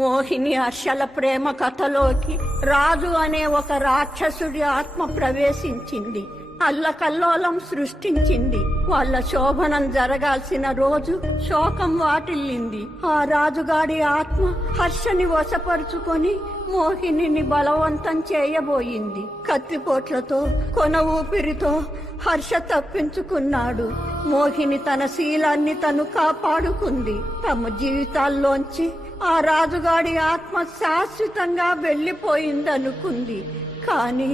మోహిని హర్షల ప్రేమ కథలోకి రాజు అనే ఒక రాక్షసుడి ఆత్మ ప్రవేశించింది. అల్లకల్లోలం సృష్టించింది. వాళ్ళ శోభనం జరగాల్సిన రోజు శోకం వాటిల్లింది. ఆ రాజుగాడి ఆత్మ హర్షని వశపరుచుకొని మోహినిని బలవంతం చేయబోయింది. కత్తిపోట్లతో కొన ఊపిరితో హర్ష తప్పించుకున్నాడు. మోహిని తన శీలాన్ని తను కాపాడుకుంది. తమ జీవితాల్లోంచి ఆ రాజుగాడి ఆత్మ శాశ్వతంగా వెళ్లిపోయిందనుకుంది. కానీ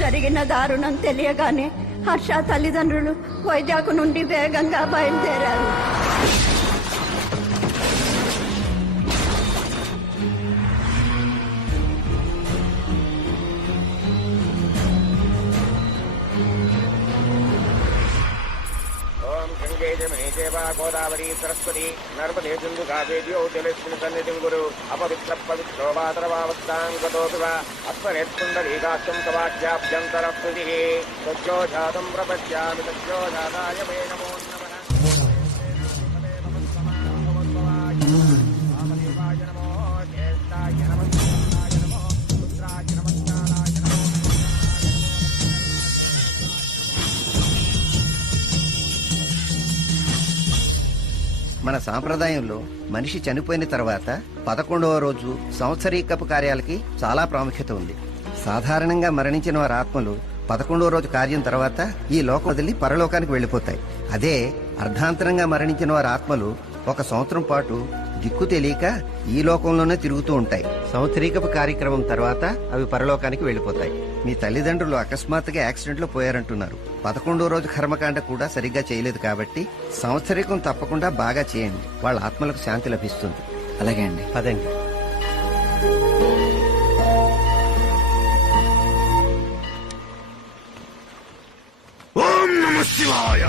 జరిగిన దారుణం తెలియగానే హర్ష తల్లిదండ్రులు వైజాగ్ నుండి వేగంగా బయలుదేరారు. గోదావరి సరస్వతి నర్మదే సింధు కావేర్యో జలస్మిన్ సన్నిధిం గురు అపవిత్ర పవిత్రో వాతరవావస్థాంగతోపి వా అస్మరేత్సుందరీకాక్షం కవాచ్యాభ్యంతర స్తుతి సజ్జో జాతం ప్రపశ్యామి సజ్జో జాతాయ మే నమో నమః. మన సాంప్రదాయంలో మనిషి చనిపోయిన తర్వాత 11వ రోజు సంవత్సరీకపు కార్యాలకి చాలా ప్రాముఖ్యత ఉంది. సాధారణంగా మరణించిన వారి ఆత్మలు 11వ రోజు కార్యం తర్వాత ఈ లోకం వదిలి పరలోకానికి వెళ్లిపోతాయి. అదే అర్ధాంతరంగా మరణించిన వారి ఆత్మలు 1 సంవత్సరం పాటు దిక్కు తెలియక ఈ లోకంలోనే తిరుగుతూ ఉంటాయి. సంవత్సరీకపు కార్యక్రమం తర్వాత అవి పరలోకానికి వెళ్లిపోతాయి. మీ తల్లిదండ్రులు అకస్మాత్తుగా యాక్సిడెంట్ లో పోయారంటున్నారు. 11వ రోజు కర్మకాండ కూడా సరిగ్గా చేయలేదు కాబట్టి సంవత్సరీకం తప్పకుండా బాగా చేయండి. వాళ్ళ ఆత్మలకు శాంతి లభిస్తుంది. అలాగే అండి. పదండి. ఓం నమః శివాయ.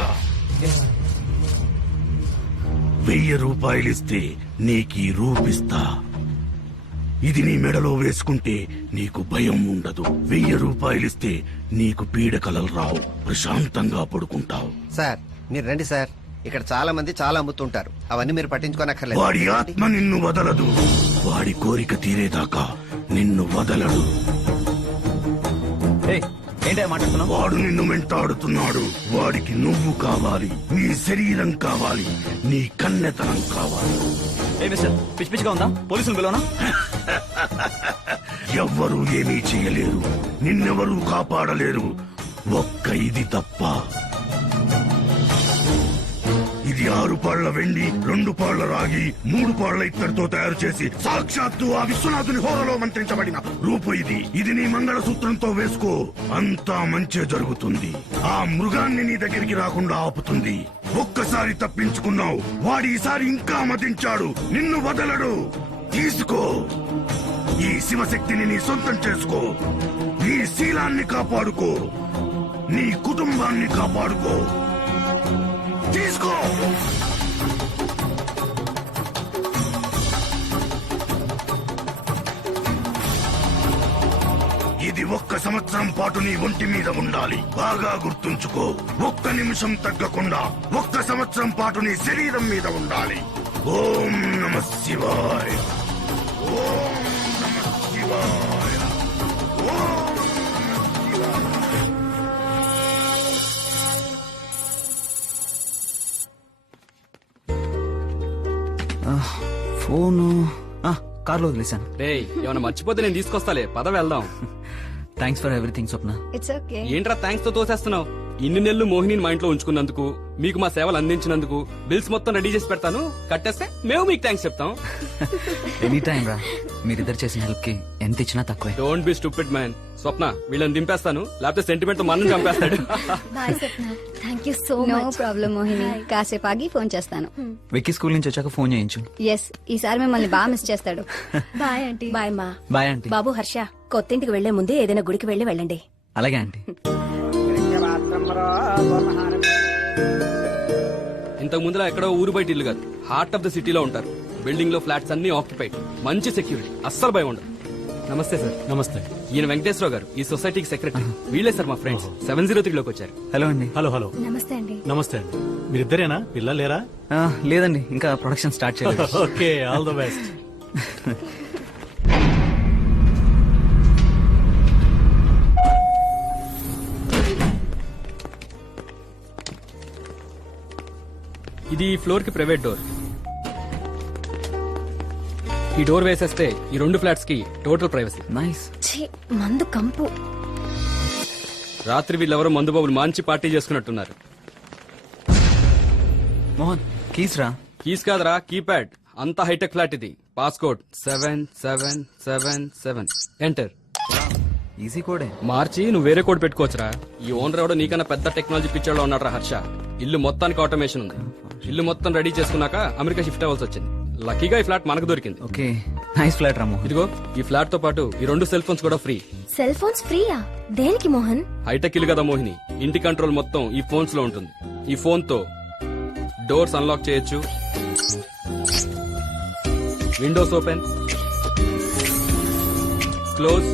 1000 రూపాయలిస్తే నీకీ రూపిస్తా. ఇది నీ మెడలో వేసుకుంటే నీకు భయం ఉండదు. 1000 రూపాయలిస్తే నీకు పీడకలలు రావు, ప్రశాంతంగా పడుకుంటావు. సార్ మీరు రండి సార్. ఇక్కడ చాలా మంది చాలా అమ్ముతుంటారు. అవన్నీ మీరు పట్టించుకోనక్కర్లేదు. వాడి ఆత్మ నిన్ను వదలదు. వాడి కోరిక తీరేదాకా నిన్ను వదలడు. వాడు నిన్ను వెంటాడుతున్నాడు. వాడికి నువ్వు కావాలి, నీ శరీరం కావాలి, నీ కన్నెతనం కావాలి. పిచ్చి పిచ్చిగా ఉందా? పోలీసులు పిలవనా? ఎవ్వరూ ఏమీ చేయలేరు, నిన్నెవరూ కాపాడలేరు. ఒక్క ఇది తప్ప. ఇది 6 పాళ్ల వెండి, 2 పాళ్ల రాగి, 3 పాళ్ల ఇత్తడితో తయారు చేసి సాక్షాత్తు ఆ విశ్వనాథుని హోరలో మంత్రించబడిన రూపు ఇది. ఇది నీ మంగళసూత్రంతో వేసుకో, అంతా మంచే జరుగుతుంది. ఆ మృగాన్ని నీ దగ్గరికి రాకుండా ఆపుతుంది. ఒక్కసారి తప్పించుకున్నావు, వాడి ఈసారి ఇంకా మతించాడు, నిన్ను వదలడు. తీసుకో, ఈ శివశక్తిని నీ సొంతం చేసుకో. నీ శీలాన్ని కాపాడుకో, నీ కుటుంబాన్ని కాపాడుకో. తీసుకో. ఇది 1 సంవత్సరం పాటు నీ ఒంటి మీద ఉండాలి. బాగా గుర్తుంచుకో, 1 నిమిషం తగ్గకుండా 1 సంవత్సరం పాటు నీ శరీరం మీద ఉండాలి. ఓం నమః శివాయ. ఓం నమః శివాయ. కార్లో వదిలేశాను. రేయ్ ఏమైనా మర్చిపోతే నేను తీసుకొస్తాలే, పద వెళ్దాం. Thanks for everything Swapna. It's okay. ఏంట్రా థ్యాంక్స్ తో తోసేస్తున్నావు? ఇన్ని నెలలు మోహిని మా ఇంట్లో ఉంచుకున్నందుకు, మీకు మా సేవలు అందించినందుకు బిల్స్ మొత్తం రెడీ చేసి పెడతాను. కట్టేస్తే మేము మీకు థ్యాంక్స్ చెప్తాం. ఎనీ టైం రా, మీరిద్దరు చేసిన హెల్ప్ కి ఎంత ఇచ్చినా తక్కువే. Don't be stupid man. Swapna వీళ్ళని దింపేస్తాను, లేకపోతే సెంటిమెంట్ తో మనం చంపేస్తాడు. Bye Swapna. Thank you so no much. Problem Mohini, కాసేపు ఆగి ఫోన్ చేస్తాను. విక్కీ స్కూల్ నుంచి వచ్చాక ఫోన్ చేయించు. ఎస్, ఈసారి మిమ్మల్ని బాగా మిస్ చేస్తాడు. Bye aunty. బాయ్ మా బాయ్ ఆంటీ. బాబు హర్ష, కొత్తింటికి వెళ్లే ముందే ఏదైనా గుడికి వెళ్ళి వెళ్ళండి. అలాగే ఆంటీ. ఇంతకు ముందులా ఎక్కడో ఊరు బయట ఇల్లు కాదు, హార్ట్ ఆఫ్ ద సిటీలో ఉంటారు. బిల్డింగ్ లో ఫ్లాట్స్ అన్ని ఆక్యుపైడ్, మంచి సెక్యూరిటీ, అస్సలు భయం ఉండదు. నమస్తే సార్. నమస్తే. ఈయన వెంకటేశ్వరరావు గారు, ఈ సొసైటీకి సెక్రటరీ. వీళ్ళే సార్ మా ఫ్రెండ్స్. 703 లోకి వచ్చారు. హలో అండి. హలో. నమస్తే అండి. నమస్తే అండి. మీరిద్దరేనా? పిల్లలు లేరా? లేదండి, ఇంకా ప్రొడక్షన్ స్టార్ట్ చేయలేదు. Okay, all the best. ఇది ఈ ఫ్లోర్ కి ప్రైవేట్ డోర్. ఈ డోర్ వేసేస్తే ఈ 2 ఫ్లాట్స్ కి టోటల్ ప్రైవసీ. నైస్. ఛీ, మందు కంపు. రాత్రి వీళ్ళెవరో మందు బాబులు మంచి పార్టీ చేసుకున్నట్టున్నారు. మోహన్ కీస్ రా. కీస్ కాదరా, కీప్యాడ్. అంత హైటెక్ ఫ్లాట్ ఇది. పాస్కోడ్ 7777. ఎంటర్. ఈజీ కోడే. మార్చి నువ్వు వేరే కోడ్ పెట్టుకోవచ్చురా. ఈ ఓనర్ ఎవడో నీకన్నా పెద్ద టెక్నాలజీ పిక్చర్ లో ఉన్నాడు రా హర్ష. ఇల్లు మొత్తానికి ఆటోమేషన్ ఉంది. ఇల్లు మొత్తం రెడీ చేసుకున్నాక అమెరికా షిఫ్ట్ అవ్వాల్సి వచ్చింది. లక్కీగా ఈ ఫ్లాట్ మనకు దొరికింది. ఓకే, నైస్ ఫ్లాట్ రా మోహన్. ఇదిగో ఈ ఫ్లాట్ తో పాటు ఈ 2 సెల్ ఫోన్స్ కూడా ఫ్రీ. సెల్ ఫోన్స్ ఫ్రీయా? దేనికి మోహన్? హైటెక్ ఇల్లు కదా మోహిని, ఇంటి కంట్రోల్ మొత్తం ఈ ఫోన్స్ లో ఉంటుంది. ఈ ఫోన్ తో డోర్స్ అన్లాక్ చేయొచ్చు, Windows open, close,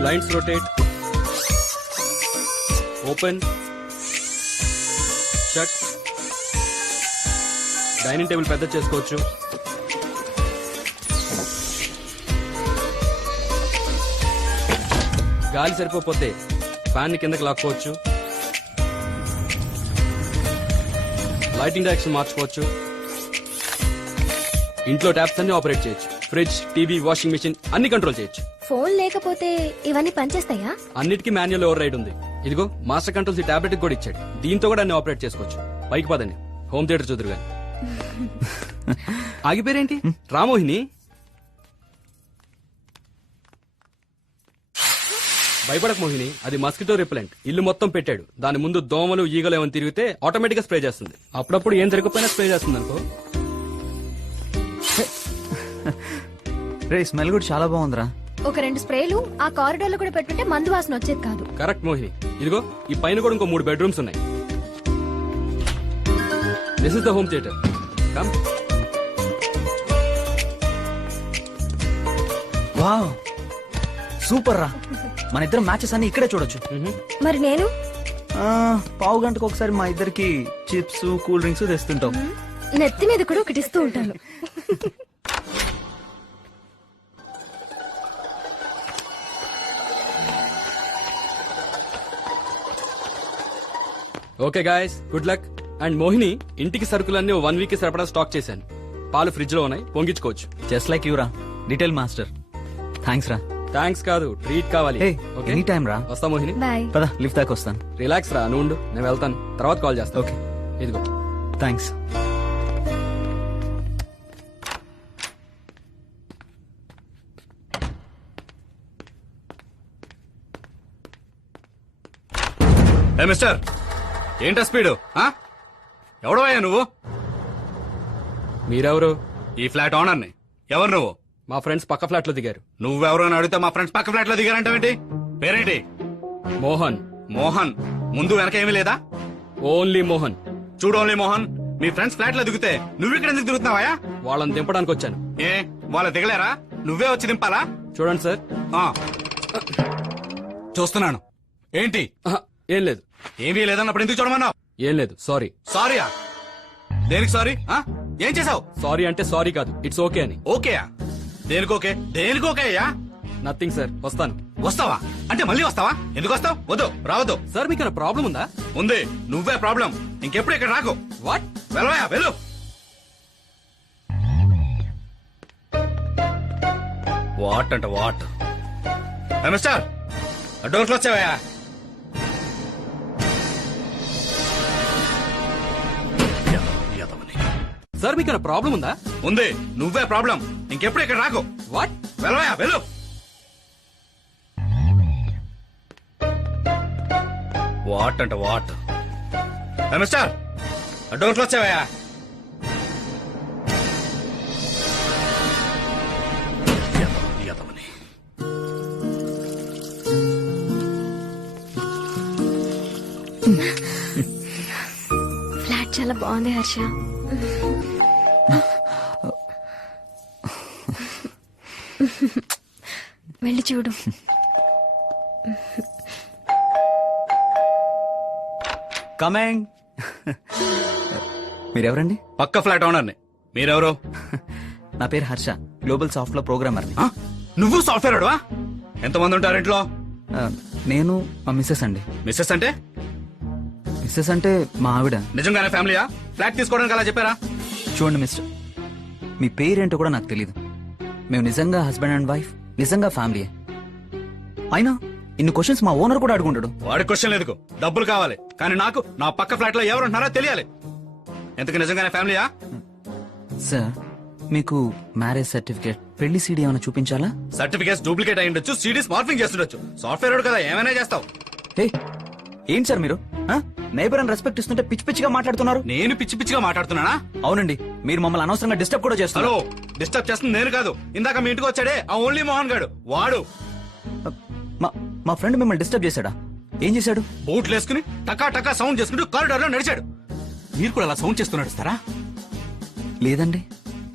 blinds rotate, open, shut, dining table పెద్ద చేసుకోవచ్చు. గాలి సరిపోతే ఫ్యాన్ ని కిందకి లాక్కోవచ్చు. లైటింగ్ డైరెక్షన్ మార్చుకోవచ్చు. ఇంట్లో ట్యాప్స్ అన్ని ఆపరేట్ చేయొచ్చు. ఫ్రిడ్జ్, టీవీ, వాషింగ్ మెషిన్ అన్ని కంట్రోల్ చేయొచ్చు. ఫోన్ లేకపోతే ఇవన్నీ పనిచేస్తాయా? అన్నిటికీ మాన్యువల్ ఓవర్ రైడ్ ఉంది. ఇదిగో మాస్టర్ కంట్రోల్స్ ఈ టాబ్లెట్ కూడా ఇచ్చాడు. దీంతో కూడా అన్ని ఆపరేట్ చేసుకోవచ్చు. పైకి పదండి, హోమ్ థియేటర్ చూద్దరు గాని. ఆగిపోయారేంటి? రామోహిని భయపడక మోహిని, అది మస్కిటో రిపెలెంట్. ఇల్లు మొత్తం పెట్టాడు. దాని ముందు దోమలు, ఈగలు ఏమైనా తిరిగితే ఆటోమేటిక్ గా స్ప్రే చేస్తుంది. అప్పుడప్పుడు ఏం జరగకపోయినా స్ప్రే చేస్తుంది అనుకో. రే, స్మెల్ కూడా చాలా బాగుందిరా. ఒక 2 స్ప్రేలు ఆ కారిడార్ లో కూడా పెట్టుంటే మందు వాసన వచ్చేది కాదు. కరెక్ట్ మోహిని. ఇదిగో ఈ పైన కూడా ఇంకో 3 బెడ్రూమ్స్ ఉన్నాయి. This is the home theatre. Come. Wow, super రా. మన ఇద్దరం మ్యాచెస్ అన్ని ఇక్కడే చూడొచ్చు. మరి నేను పావు గంటకు ఒకసారి మా ఇద్దరికి చిప్స్, కూల్ డ్రింక్స్ తెస్తుంటాం. నెత్తి మీద కూడా ఒకటి ఇస్తూ ఉంటాను. Okay guys, good luck. And Mohini, ఇంటికి సరుకులన్నీ 1 వీక్ కి సరిపడా స్టాక్ చేశాను. పాలు ఫ్రిడ్జ్ లో ఉన్నాయి, పొంగించుకోవచ్చు. జస్ట్ లైక్ యూ రా, డీటెయిల్ మాస్టర్. థ్యాంక్స్ రా. థ్యాంక్స్ కాదు, ట్రీట్ కావాలి. ఓకే, ఎనీ టైం రా. వస్తా మోహిని. బాయ్. పద, లిఫ్ట్ దాకా వస్తాను. రిలాక్స్ రా, నువ్వు ఉండు, నేను వెళ్తాను. తర్వాత కాల్ చేస్తాను. ఓకే, ఇదిగో. థ్యాంక్స్. మిస్టర్, ఏంటా స్పీడు? ఎవడవయ్యా నువ్వు? మీరెవరు? ఈ ఫ్లాట్ ఓనర్ ని. ఎవరు నువ్వు? మా ఫ్రెండ్స్ పక్క ఫ్లాట్ లో దిగారు. నువ్వెవరు అని అడిగితే మా ఫ్రెండ్స్ పక్క ఫ్లాట్ లో దిగారంటావేంటి? పేరేంటి? మోహన్. మోహన్. ముందు వెనక ఏమీ లేదా? ఓన్లీ మోహన్. చూడు, ఓన్లీ మోహన్. మీ ఫ్రెండ్స్ ఫ్లాట్ లో దిగితే నువ్వు ఇక్కడ ఎందుకు దిగుతున్నావా? వాళ్ళని దింపడానికి వచ్చాను. ఏ, వాళ్ళ దిగలేరా? నువ్వే వచ్చి దింపాలా? చూడండి సార్. చూస్తున్నాను. ఏంటి? ఏం లేదు. ఏమీ లేదన్నప్పుడు ఎందుకు చూడమన్నావు? ఏం లేదు, సారీ. సారీయా? దేనికి సారీ? ఏం చేసావు? సారీ అంటే సారీ కాదు, ఇట్స్ ఓకే అని. ఓకేయా? దేనికి ఓకే? దేనికి ఓకే అయ్యా? నథింగ్ సార్, వస్తాను. వస్తావా? అంటే మళ్ళీ వస్తావా? ఎందుకు వస్తావు? వద్దు, రావద్దు. సార్, మీకు ప్రాబ్లం ఉందా? ఉంది. నువ్వే ప్రాబ్లం. ఇంకెప్పుడు ఇక్కడ రాకు. వాట్? వెళ్ళవయ్యా, వెళ్ళు. వాట్ అంట వాట్ మిస్టర్ డోర్ క్లోజ్ చేయవయ్యా. సార్ మీకు ప్రాబ్లం ఉందా? ఉంది, నువ్వే ప్రాబ్లం. ఇంకెప్పుడు ఇక్కడ రాకు. వాట్? వెళ్ళవయ్యా, వెళ్ళు. వాట్ అంట వాట్ మిస్టర్ డోర్ క్లోజ్ చేయవయ్యా. ఫ్లాట్ చాలా బాగుంది హర్ష. వెళ్ళి చూడు. కమింగ్. మీరెవరండి? పక్క ఫ్లాట్ ఓనర్ని. మీరెవరు? నా పేరు హర్ష, గ్లోబల్ సాఫ్ట్ లో ప్రోగ్రామర్ని. ఆ? నువ్వు సాఫ్ట్వేర్ అడవా? ఎంతమంది ఉంటారు ఇంట్లో? నేను మా మిస్సెస్ అండి. మిస్సెస్ అంటే? మిస్సెస్ అంటే మా ఆవిడ. నిజంగానే ఫ్యామిలీయా? ఫ్లాట్ తీసుకోవడానికి అలా చెప్పారా? చూడండి మిస్టర్, మీ పేరేంటో కూడా నాకు తెలీదు. మేము నిజంగా హస్బెండ్ అండ్ వైఫ్, నిజంగా ఫ్యామిలీ. అయినా ఇన్ని క్వశ్చన్స్ మా ఓనర్ కూడా అడుగుంటాడు. వాడి క్వశ్చన్ ఎందుకు, డబ్బులు కావాలి. కానీ నాకు నా పక్క ఫ్లాట్ లో ఎవరు ఉంటున్నారో తెలియాలి. ఎందుకు నిజంగానే ఫ్యామిలీయా? సార్, మీకు మ్యారేజ్ సర్టిఫికేట్, పెళ్లి సీడీ ఏమైనా చూపించాలా? సర్టిఫికేట్స్ డూప్లికేట్ అయి ఉండొచ్చు, సీడీస్ మార్ఫింగ్ చేస్తుండొచ్చు. సాఫ్ట్వేర్ కదా, ఏమైనా చేస్తావు. హే, ఏంటి సార్ మీరు నైబర్ అని రెస్పెక్ట్ ఇస్తుంటే పిచ్చి పిచ్చిగా మాట్లాడుతున్నారు. నేను పిచ్చి పిచ్చిగా మాట్లాడుతున్నానా? అవునండి, మీరు మమ్మల్ని అనవసరంగా డిస్టర్బ్ కూడా చేస్తారు. హలో, డిస్టర్బ్ చేస్తుంది నేను కాదు. ఇందాక మీ ఇంటికి వచ్చాడే ఆ ఓన్లీ మోహన్ గాడు, వాడు. మా ఫ్రెండ్ మిమ్మల్ని డిస్టర్బ్ చేశాడా? ఏం చేశాడు? బూట్లు వేసుకుని టకా టకా సౌండ్ చేసుకుంటూ కారిడార్ లో నడిచాడు. మీరు కూడా అలా సౌండ్ చేస్తూ నడుస్తారా? లేదండి,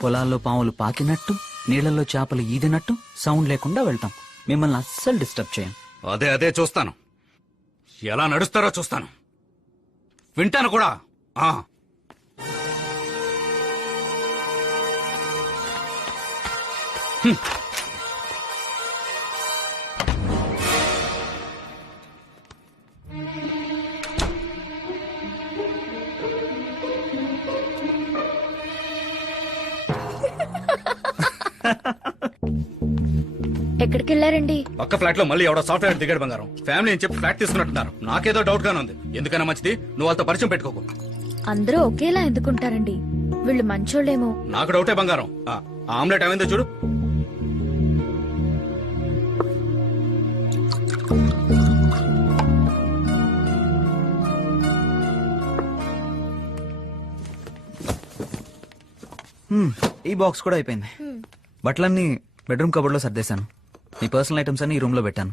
పొలాల్లో పాములు పాకినట్టు, నీళ్లలో చేపలు ఈదినట్టు సౌండ్ లేకుండా వెళ్తాం. మిమ్మల్ని అస్సలు డిస్టర్బ్ చేయం. అదే అదే చూస్తాను, ఎలా నడుస్తారో చూస్తాను, వింటాను కూడా. ఆ ఎక్కడికి వెళ్ళారండి? పక్క ఫ్లాట్ లో మళ్ళీ ఎవడో సాఫ్ట్వేర్ దిగాడు బంగారం. ఫ్యామిలీ అని చెప్పి ఫ్లాట్ తీసుకున్నట్టున్నారు. నాకేదో డౌట్ గానే ఉంది. ఎందుకైనా మంచిది నువ్వు వాళ్ళతో పరిచయం పెట్టుకోకు. అందరూ ఒకేలా ఎందుకుంటారండి? వీళ్ళు మంచోళ్ళేమో. నాకు డౌటే బంగారం. ఆ ఆమ్లెట్ ఏమైందో చూడు. ఈ బాక్స్ కూడా అయిపోయింది. బట్టలన్నీ బెడ్రూమ్ కబోర్డ్ లో సర్దేశాను. మీ పర్సనల్ ఐటమ్స్ అన్ని ఈ రూమ్ లో పెట్టాను.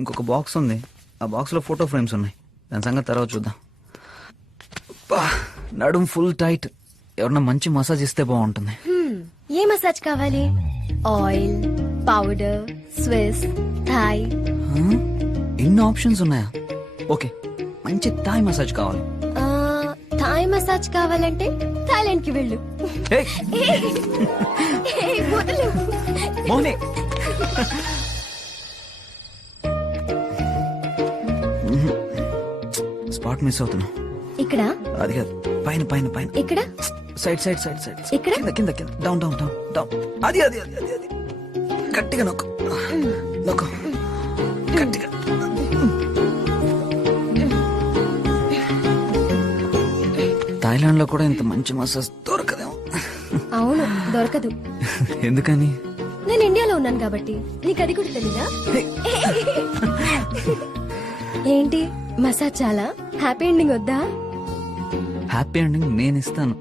ఇంకొక బాక్స్ ఉంది, ఆ బాక్స్ లో ఫోటో ఫ్రేమ్స్ ఉన్నాయి. దాని సంగతి తర్వాత చూద్దాం. నడుం ఫుల్ టైట్, ఎవరన్నా మంచి మసాజ్ ఇస్తే బాగుంటుంది. ఏ మసాజ్ కావాలి? Oil, powder, Swiss, Thai. ఎన్ని ఆప్షన్స్ ఉన్నాయా? ఓకే, మంచి థాయ్ మసాజ్ కావాలి. థాయ్ మసాజ్ కావాలంటే థాయిలాండ్ కి వెళ్ళు. ఏయ్! వదలు. మౌని, స్పాట్ మిస్ అవుతున్నా. ఇక్కడ అది కాదు, పైన పైన పైన. ఇక్కడ సైడ్ సైడ్ సైడ్ సైడ్. ఇక్కడ? కింద కింద కింద. Down down down down. అది అది అది అది అది గట్టిగా నొక్కు నొక్కు గట్టిగా. థాయిలాండ్ లో కూడా ఇంత మంచి మసాజ్ దొరకదేమో. అవును, దొరకదు. ఎందుకని? నేను ఇండియాలో ఉన్నాను కాబట్టి. నీకు అది కూడా తెలీదా? ఏంటి మసాజ్ చాలా హ్యాపీ ఎండింగ్ వద్దా? హ్యాపీ ఎండింగ్ నేను ఇస్తాను.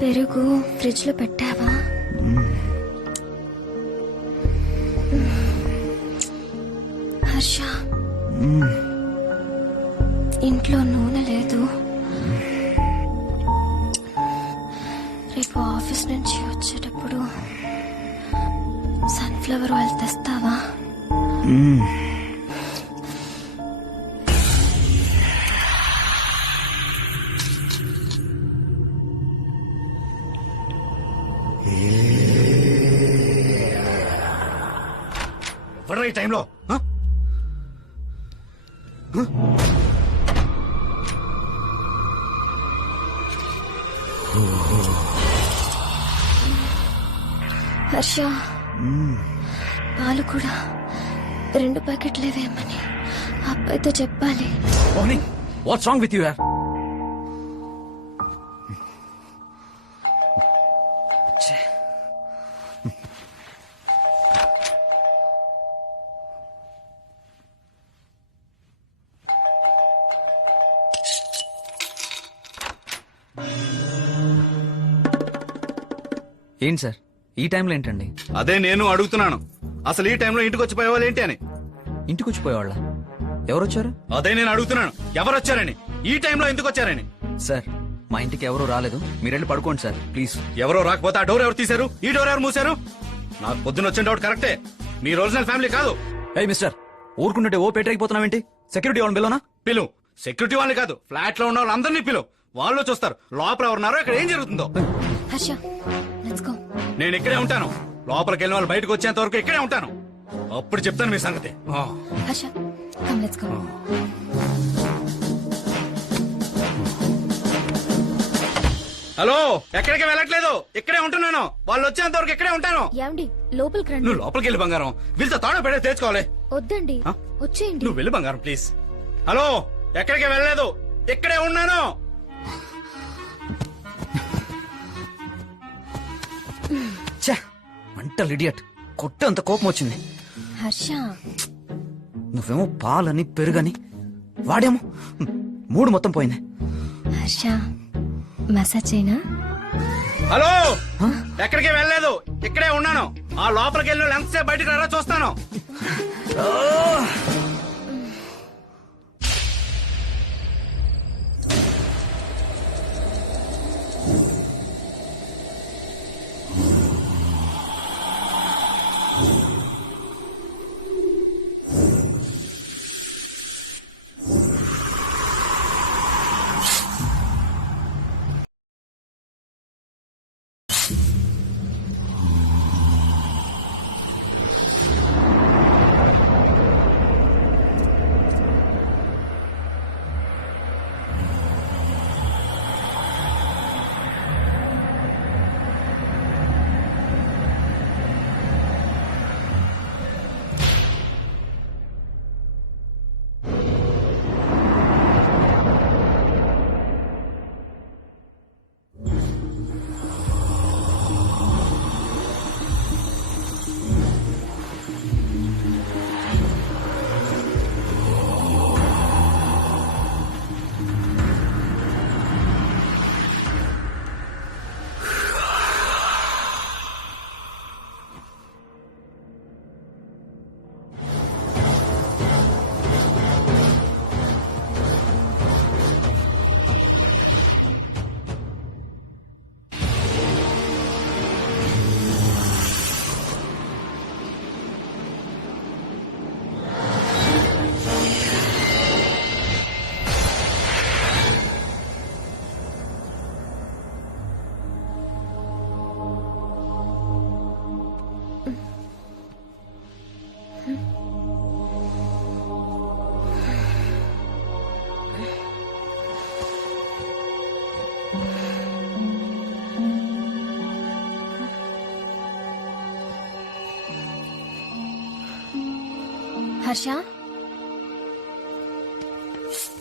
పెరుగు ఫ్రిడ్జ్ లో పెట్టావా? హర్ష, ఇంట్లో నూనె లేదు. రేపు ఆఫీస్ నుంచి వచ్చేటప్పుడు సన్ఫ్లవర్ ఆయిల్ తెస్తావా? ఎవడ్రా ఈ టైంలో ఆ? హర్ష, పాలు కూడా 2 ప్యాకెట్లే వేయమని అబ్బాయితో చెప్పాలి. వాట్స్ రాంగ్ విత్ యూ యార్? ఏంటి సార్ ఈ టైంలో ఏంటండి? అదే నేను అడుగుతున్నాను. అసలు ఈ టైంలో ఇంటికి వచ్చిపోయేవాళ్ళు ఏంటి అని. ఇంటికి వచ్చిపోయేవాళ్ళ? ఎవరొచ్చారు? అదే నేను అడుగుతున్నాను, ఎవరు వచ్చారని, ఈ టైంలో ఎందుకు వచ్చారని. సార్ మా ఇంటికి ఎవరూ రాలేదు, మీరు వెళ్ళి పడుకోండి సార్ ప్లీజ్. ఎవరో రాకపోతే ఆ డోర్ ఎవరు తీశారు, ఈ డోర్ ఎవరు మూసారు? నాకు పొద్దున్న వచ్చిన డౌట్ కరెక్టే, మీ ఒరిజినల్ ఫ్యామిలీ కాదు. ఏయ్ మిస్టర్, ఊరుకుంటుంటే ఓ పేటరైపోతున్నావేంటి? సెక్యూరిటీ వాళ్ళని పిలవనా? పిలు. సెక్యూరిటీ వాళ్ళని కాదు, ఫ్లాట్ లో ఉన్న వాళ్ళందరినీ పిలు. వాళ్ళు చూస్తారు లోపల ఎవరున్నారో ఇక్కడ ఏం జరుగుతుందో. Harsha, let's go. నేను ఇక్కడే ఉంటాను. లోపలికి వెళ్ళిన వాళ్ళు బయటకు వచ్చేంత వరకు ఇక్కడే ఉంటాను. అప్పుడు చెప్తాను మీ సంగతి. Harsha, come let's go. Hello, ఎక్కడికి వెళ్ళట్లేదు, ఇక్కడే ఉంటున్నాను. వాళ్ళు వచ్చేంత వరకు ఇక్కడే ఉంటాను. ఏమండి, లోపలికి రండి. నువ్వు లోపలికి వెళ్ళి బంగారం, వీళ్ళతో తాళం పెడే తెచ్చుకోవాలి. వద్దండి, ఆ? వచ్చేయండి. నువ్వు వెళ్ళి బంగారం ప్లీజ్. హలో, ఎక్కడికి వెళ్ళలేదు, ఇక్కడే ఉన్నాను. మెంటల్ ఇడియట్, కొట్టంత కోపం వచ్చింది. హర్ష, నువ్వేమో పాలని పెరుగని, వాడేమో మూడు మొత్తం పోయింది. హర్ష, మసాజ్ అయినా? హలో, ఎక్కడికి వెళ్ళలేదు, ఇక్కడే ఉన్నాను. ఆ లోపలికి వెళ్ళి ఎంతసేపు బయటకు రారా చూస్తాను. Harsha,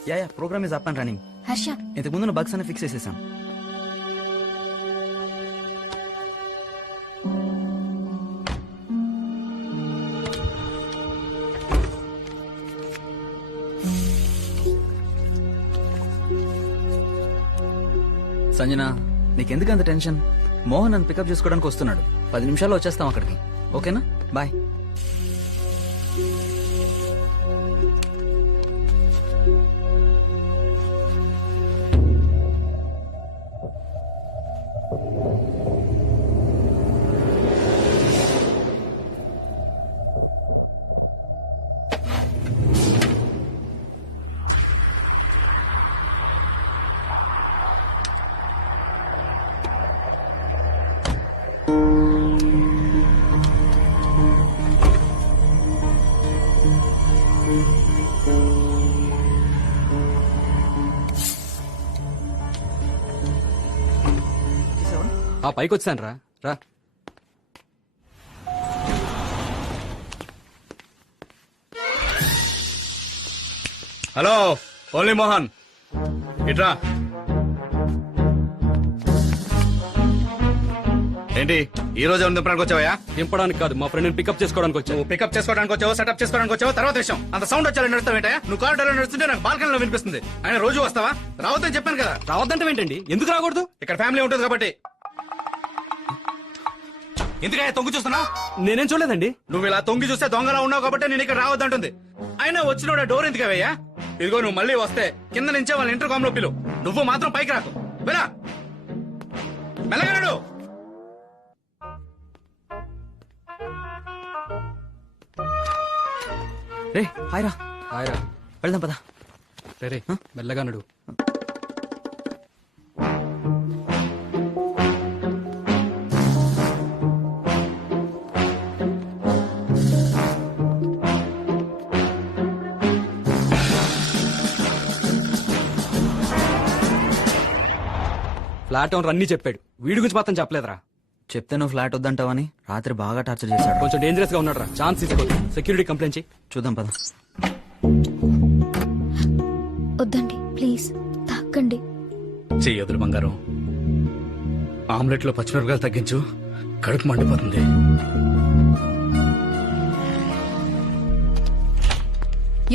yeah program is up and running. Harsha, ఇంతకు ముందు బగ్స్ అని ఫిక్స్ చేసేసాం. సంజన, నీకెందుకు అంత టెన్షన్? మోహన్ నన్ను పికప్ చేసుకోవడానికి వస్తున్నాడు. 10 నిమిషాల్లో వచ్చేస్తాం అక్కడికి. ఓకేనా? బాయ్. ఆ పైకి వచ్చాను రా రా. హలో, ఓన్లీ మోహన్, ఇట్రా. ఏంటి ఈ రోజు ఎవరిని దింపడానికి వచ్చావా? దింపడానికి కాదు, మా ఫ్రెండ్ పికప్ చేసుకోవడానికి వచ్చాను. నువ్వు పికప్ చేసుకోవడానికి వచ్చావు, సెటప్ చేసుకోవడానికి వచ్చావు, తర్వాత విషయం. అంత సౌండ్ వచ్చారని నడుస్తావేంటా? నువ్వు కారిడార్లో నడుస్తుంటే నాకు బాల్కనీలో వినిపిస్తుంది. ఆయన రోజు వస్తావా? రావద్దని చెప్పాను కదా. రావద్దంటే ఏంటండి? ఎందుకు రాకూడదు? ఇక్కడ ఫ్యామిలీ ఉంటుంది కాబట్టి. ఎందుకయ్యా తొంగి చూస్తున్నావు? నేనేం చూడలేదండి. నువ్వు ఇలా తొంగి చూస్తే దొంగలా ఉన్నావు కాబట్టి నేను ఇక్కడ రావద్దంటుంది. అయినా వచ్చినోడ డోర్ ఎందుకవయ్యా? ఇదిగో నువ్వు మళ్ళీ వస్తే కింద నుంచే వాళ్ళ ఇంటర్కామ్ లో పిలు. నువ్వు మాత్రం పైకి రాకు. వెళ్ళా మెల్లగలడు. రే హాయ్ రా. హాయ్ రా. వెళ్దాం పదా. రే మెల్లగా నడు. ఫ్లాట్ ఓనర్ అన్ని చెప్పాడు, వీడి గురించి మాత్రం చెప్పలేదురా. చెప్తే నువ్వు ఫ్లాట్ వద్దంటావని రాత్రి బాగా టార్చర్ చేశాడు. కొంచెం డేంజరస్ గా ఉన్నాడు రా. ఛాన్స్ తీసుకోవద్దు. సెక్యూరిటీ కంప్లైంట్ చేయి. చూద్దాం పద. వద్దండి ప్లీజ్, తాకండి. చెయ్యొద్దు బంగారం. ఆమ్లెట్ లో పచ్చిమిరపకాయలు తగ్గించు, కడుపు మండిపోతుంది.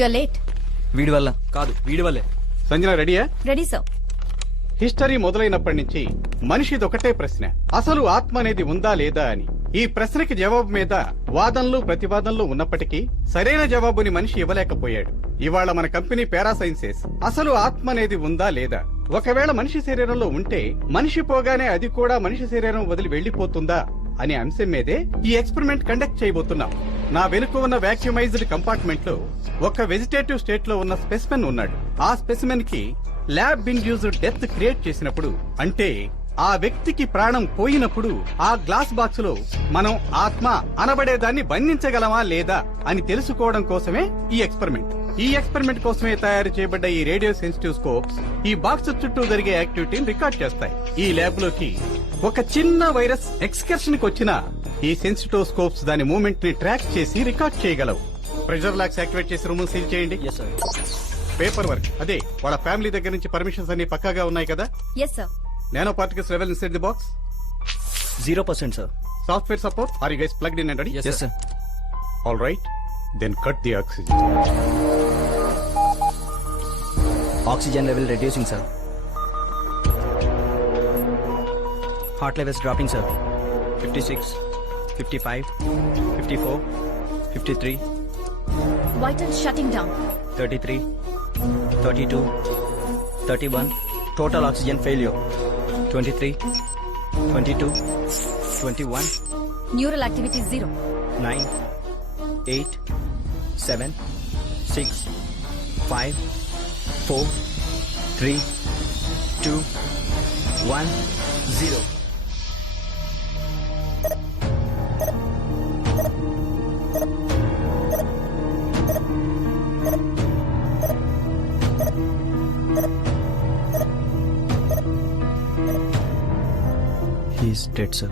You're late. వీడి వల్ల కాదు, వీడి వల్లే. సంజన రెడీయా? Ready sir. హిస్టరీ మొదలైనప్పటి నుంచి మనిషిదొకటే ప్రశ్న, అసలు ఆత్మ అనేది ఉందా లేదా అని. ఈ ప్రశ్నకి జవాబు మీద వాదనలు ప్రతివాదనలు ఉన్నప్పటికీ సరైన జవాబుని మనిషి ఇవ్వలేకపోయాడు. ఇవాళ మన కంపెనీ పారాసైన్సెస్ అసలు ఆత్మ అనేది ఉందా లేదా, ఒకవేళ మనిషి శరీరంలో ఉంటే మనిషి పోగానే అది కూడా మనిషి శరీరం వదిలి వెళ్లిపోతుందా అనే అంశం మీదే ఈ ఎక్స్పెరిమెంట్ కండక్ట్ చేయబోతున్నాం. నా వెనుక ఉన్న వాక్యూమైజ్డ్ కంపార్ట్మెంట్ లో ఒక వెజిటేటివ్ స్టేట్ లో ఉన్న స్పెసిమెన్ ఉన్నాడు. ఆ స్పెసిమెన్ కి ల్యాబ్ ఇండ్యూస్డ్ డెత్ క్రియేట్ చేసినప్పుడు, అంటే ఆ వ్యక్తికి ప్రాణం పోయినప్పుడు ఆ గ్లాస్ బాక్స్ లో మనం ఆత్మ అనబడేదాన్ని బంధించగలమా లేదా అని తెలుసుకోవడం కోసమే ఈ ఎక్స్పెరిమెంట్. ఈ ఎక్స్పెరిమెంట్ కోసమే తయారు చేయబడ్డ ఈ రేడియో సెన్సిటివ్ స్కోప్స్ ఈ బాక్స్ చుట్టూ జరిగే యాక్టివిటీని రికార్డ్ చేస్తాయి. ఈ ల్యాబ్ లోకి ఒక చిన్న వైరస్ ఎక్స్కర్షన్ కి వచ్చిన ఈ సెన్సిటివ్ స్కోప్స్ దాని మూవ్మెంట్ ని ట్రాక్ చేసి రికార్డ్ చేయగలవు. ప్రెషర్ లాక్స్ యాక్టివేట్ చేసి రూమ్ సీల్ చేయండి. పేపర్ వర్క్, అదే వాళ్ళ ఫ్యామిలీ దగ్గర నుంచి పర్మిషన్స్ అన్ని పక్కాగా ఉన్నాయి కదా? Yes sir. Nano particles level inside the box 0% sir. Software support, are you guys plugged in and ready? Yes, sir. All right, then cut the oxygen. Oxygen level reducing sir. Heart levels dropping sir. 56, 55, 54, 53, vital shutting down. 33, 32, 31. Total oxygen failure. 23, 22, 21, neural activity 0. 9, 8, 7, 6, 5, 4, 3, 2, 1, 0. He's dead, sir.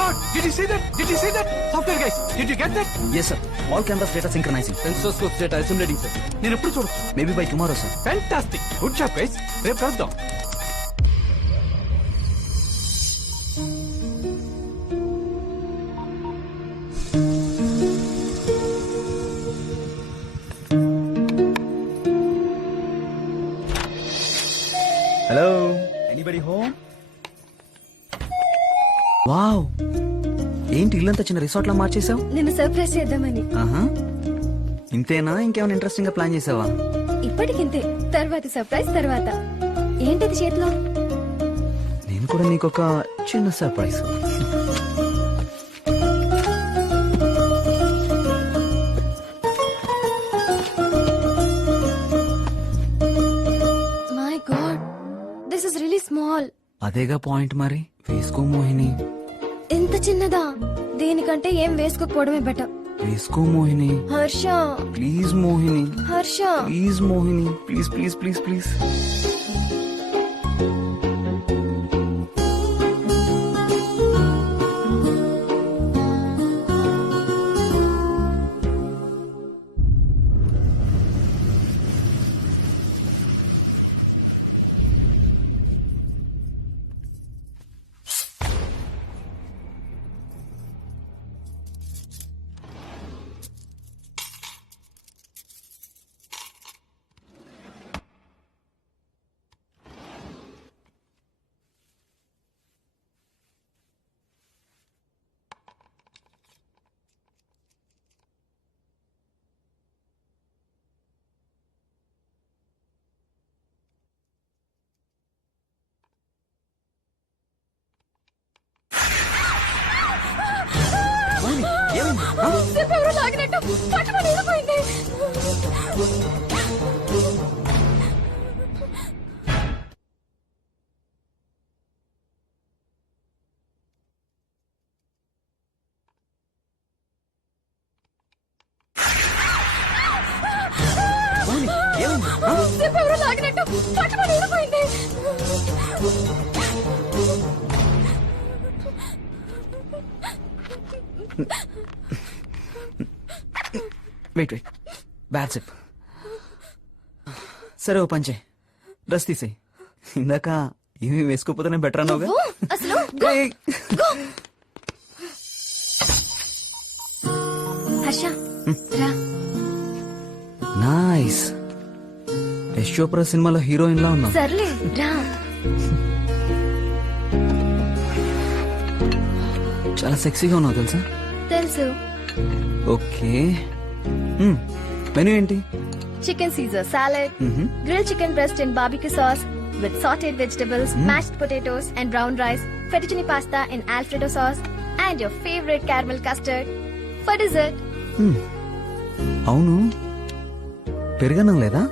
God did you see that software guys did you get that yes sir all cameras data synchronising Sensoscope data assimilating sir. నేను ఎప్పుడు చూడొచ్చు. Maybe by tomorrow sir. Fantastic, good job guys. రేపు కలుద్దాం. Hello anybody home? Wow, ఏంటి ఇల్లంతా చిన్న resort లా మార్చేసావు? నిన్ను surprise చేద్దామని. ఆహా, ఇంతేనా? ఇంకేమైనా ఇంట్రెస్టింగ్ గా ప్లాన్ చేసావా? ఇప్పటికింతే, తర్వాత సర్ప్రైజ్ తర్వాత. ఏంటిది చేతిలో? నేను కూడా నీకు ఒక చిన్న surprise. My god, this is really small. అదేగా పాయింట్ మరి. వేసుకో మోహిని, ఇంత చిన్నదా? దీనికంటే ఏం వేసుకోకపోవడమే బెటర్. వేసుకో Mohini. Harsha, please Mohini, Harsha. Please Mohini, please please please please. ఎవరో లాగినట్టు పట్టుకొని వెళ్ళిపోయింది. ఎవరో లాగినట్టు పట్టుకొని వెళ్ళిపోయింది. Wait wait, bad sip. సరే ఓ పంచే, డ్రెస్ తీసేయి. ఇందాక ఏమి వేసుకోపోతేనే బెటర్ అన్నావుగా. అసలు ఏయ్. హర్ష, రా. నైస్. యశ్ చోప్రా సినిమాలో హీరోయిన్ లా ఉన్నావు. సర్లే రా. చాలా సెక్సీగా ఉన్నావు తెలుసా. తెలుసు. ఓకే, మెనూ ఏంటి? Chicken Caesar salad, grilled chicken breast in barbecue sauce with sauteed vegetables, mashed potatoes and brown rice, fettuccine pasta in Alfredo sauce, and your favorite caramel custard for dessert. అవును, పెరుగన్నం లేదా?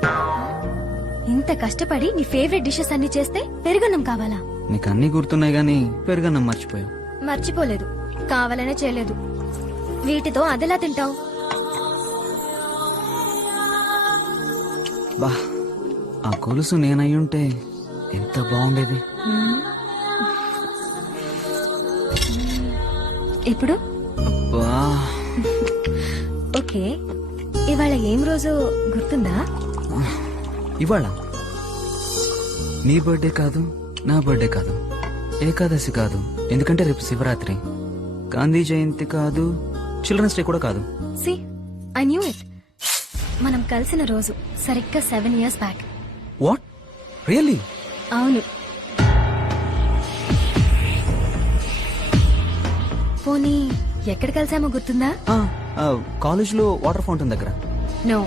ఇంత కష్టపడి నీ favourite dishes అన్ని చేస్తే పెరుగన్నం కావాలా? నీకు అన్ని గుర్తున్నాయి గానీ పెరుగన్నం మర్చిపోయావు. మర్చిపోలేదు, కావాలనే చేయలేదు. వీటితో అదెలా తింటావు? బా, ఆ గొలుసు నేనయ్యుంటే ఎంత బాగుండేది. ఇప్పుడు అబ్బా, ఓకే, ఇవాళ ఏం రోజు గుర్తుందా? ఇవాళ నీ బర్త్డే కాదు, నా బర్త్డే కాదు, ఏకాదశి కాదు, ఎందుకంటే రేపు శివరాత్రి. గాంధీ జయంతి కాదు, చిల్డ్రన్స్ డే కూడా కాదు. See, I knew it. మనం కలిసిన రోజు సరిగ్గా 7 years బ్యాక్. What, really? అవును. పోనీ ఎక్కడ కలిసామో గుర్తుందా? కాలేజ్లో వాటర్ ఫౌంటైన్ దగ్గర. నో,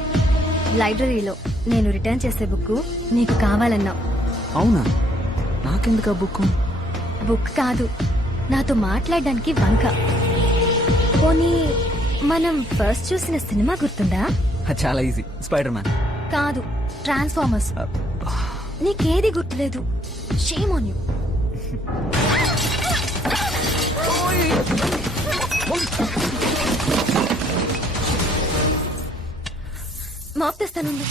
లైబ్రరీలో నేను రిటర్న్ చేసే బుక్ నీకు కావాలన్నావు. అవునా? నాకెందుకు ఆ బుక్? బుక్ కాదు, నాతో మాట్లాడడానికి వంక. పోనీ మనం ఫస్ట్ చూసిన సినిమా గుర్తుందా? చాలా ఈజీ, స్పైడర్ మ్యాన్. కాదు, ట్రాన్స్ఫార్మర్స్. నీకేది గుర్తులేదు. Shame on you. మాప్ తెస్తానుండు.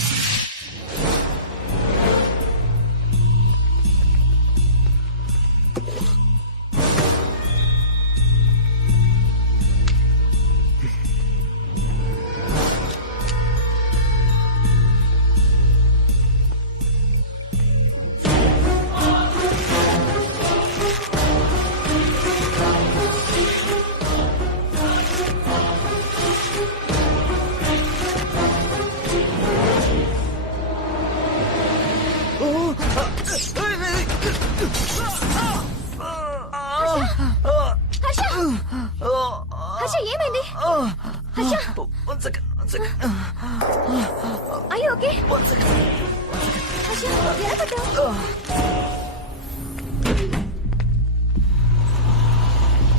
హర్ష ఏమైంది? హర్ష అయ్యో ఓకే. హర్ష ఎలా పడ్డావు?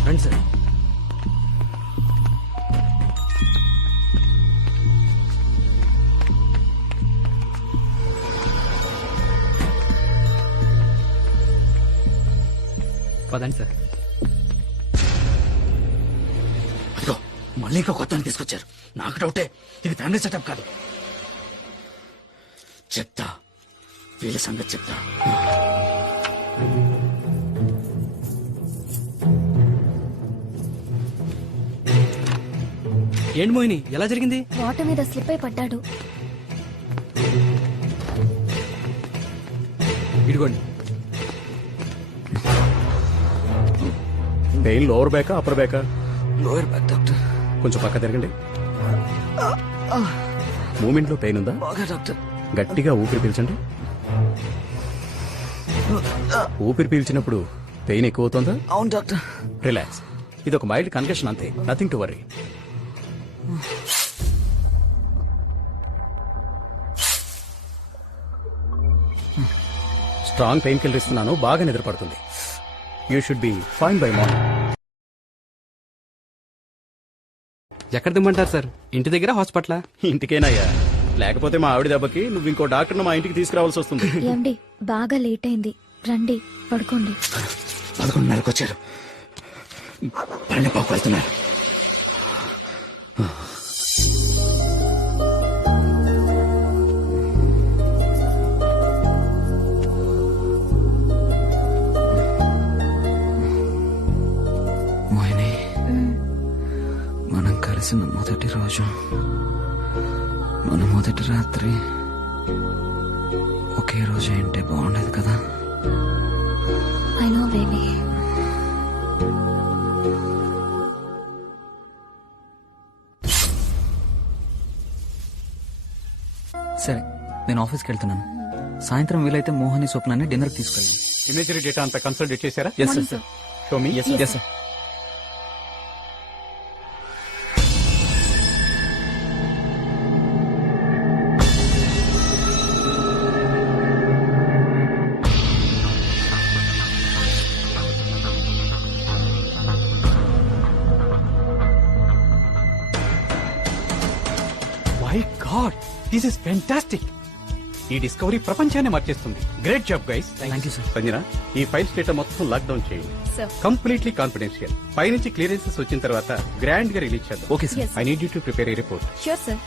రండి సార్. పదండి సార్. అదిగో మళ్ళీ ఇంకో కొత్త తీసుకొచ్చారు. నాకు డౌటే ఇది ఫ్యామిలీ సెటప్ కాదు. చెప్తా, వీళ్ళ సంగతి చెప్తా. ఏంటి మోహిని, ఎలా జరిగింది? వాటర్ మీద స్లిప్ అయి పడ్డాడు. ఇదిగోండి. పెయిన్ లోవర్ బ్యాకా అప్పర్ బ్యాకా? Lower back doctor. కొంచెం పక్క తిరగండి. మూమెంట్ లో పెయిన్ ఉందా? బాగా డాక్టర్. గట్టిగా ఊపిరి పీల్చండి. ఊపిరి పీల్చినప్పుడు పెయిన్ ఎక్కువ అవుతుందా? అవును డాక్టర్. రిలాక్స్. ఇది ఒక మైల్డ్ కన్కషన్ అంతే, nothing to worry. Strong pain killer ఇస్తున్నాను, బాగా నిద్రపడుతుంది. You should be fine by morning. ఎక్కడ దిమ్మంటారు సార్? ఇంటి దగ్గర హాస్పిటలా? ఇంటికేనయ్యా, లేకపోతే మా ఆవిడ దెబ్బకి నువ్వు ఇంకో డాక్టర్ను మా ఇంటికి తీసుకురావాల్సి వస్తుంది. ఏమండి బాగా లేట్ అయింది, రండి పడుకోండి. 11:30కి వచ్చారు. పన్నెండుపాకు వెళ్తున్నారు. మోహిని, మనం కలిసిన మొదటి రోజు, మన మొదటి రాత్రి ఒకే రోజు ఏంటే బాగుండేది కదా. I know baby. సరే, నేను ఆఫీస్కి వెళ్తున్నాను. సాయంత్రం వీలైతే మోహని స్వప్నాన్ని డిన్నర్కి తీసుకెళ్దాం. ఇమేజరీ డేటా అంతా కన్సల్ట్ చేశారా? Yes sir. Show me. Yes sir. My god, this is fantastic. ఈ డిస్కవరీ ప్రపంచాన్ని మార్చేస్తుంది. Great job guys. Thank you sir. Sanjana, ఈ ఫైల్స్ డేటా మొత్తం లాక్డౌన్ చేయండి. Sir. Completely confidential. పైనుంచి క్లియరెన్సెస్ వచ్చిన తర్వాత గ్రాండ్ గా రిలీజ్ చేద్దాం. Okay sir. I need you to prepare a report. Sure sir.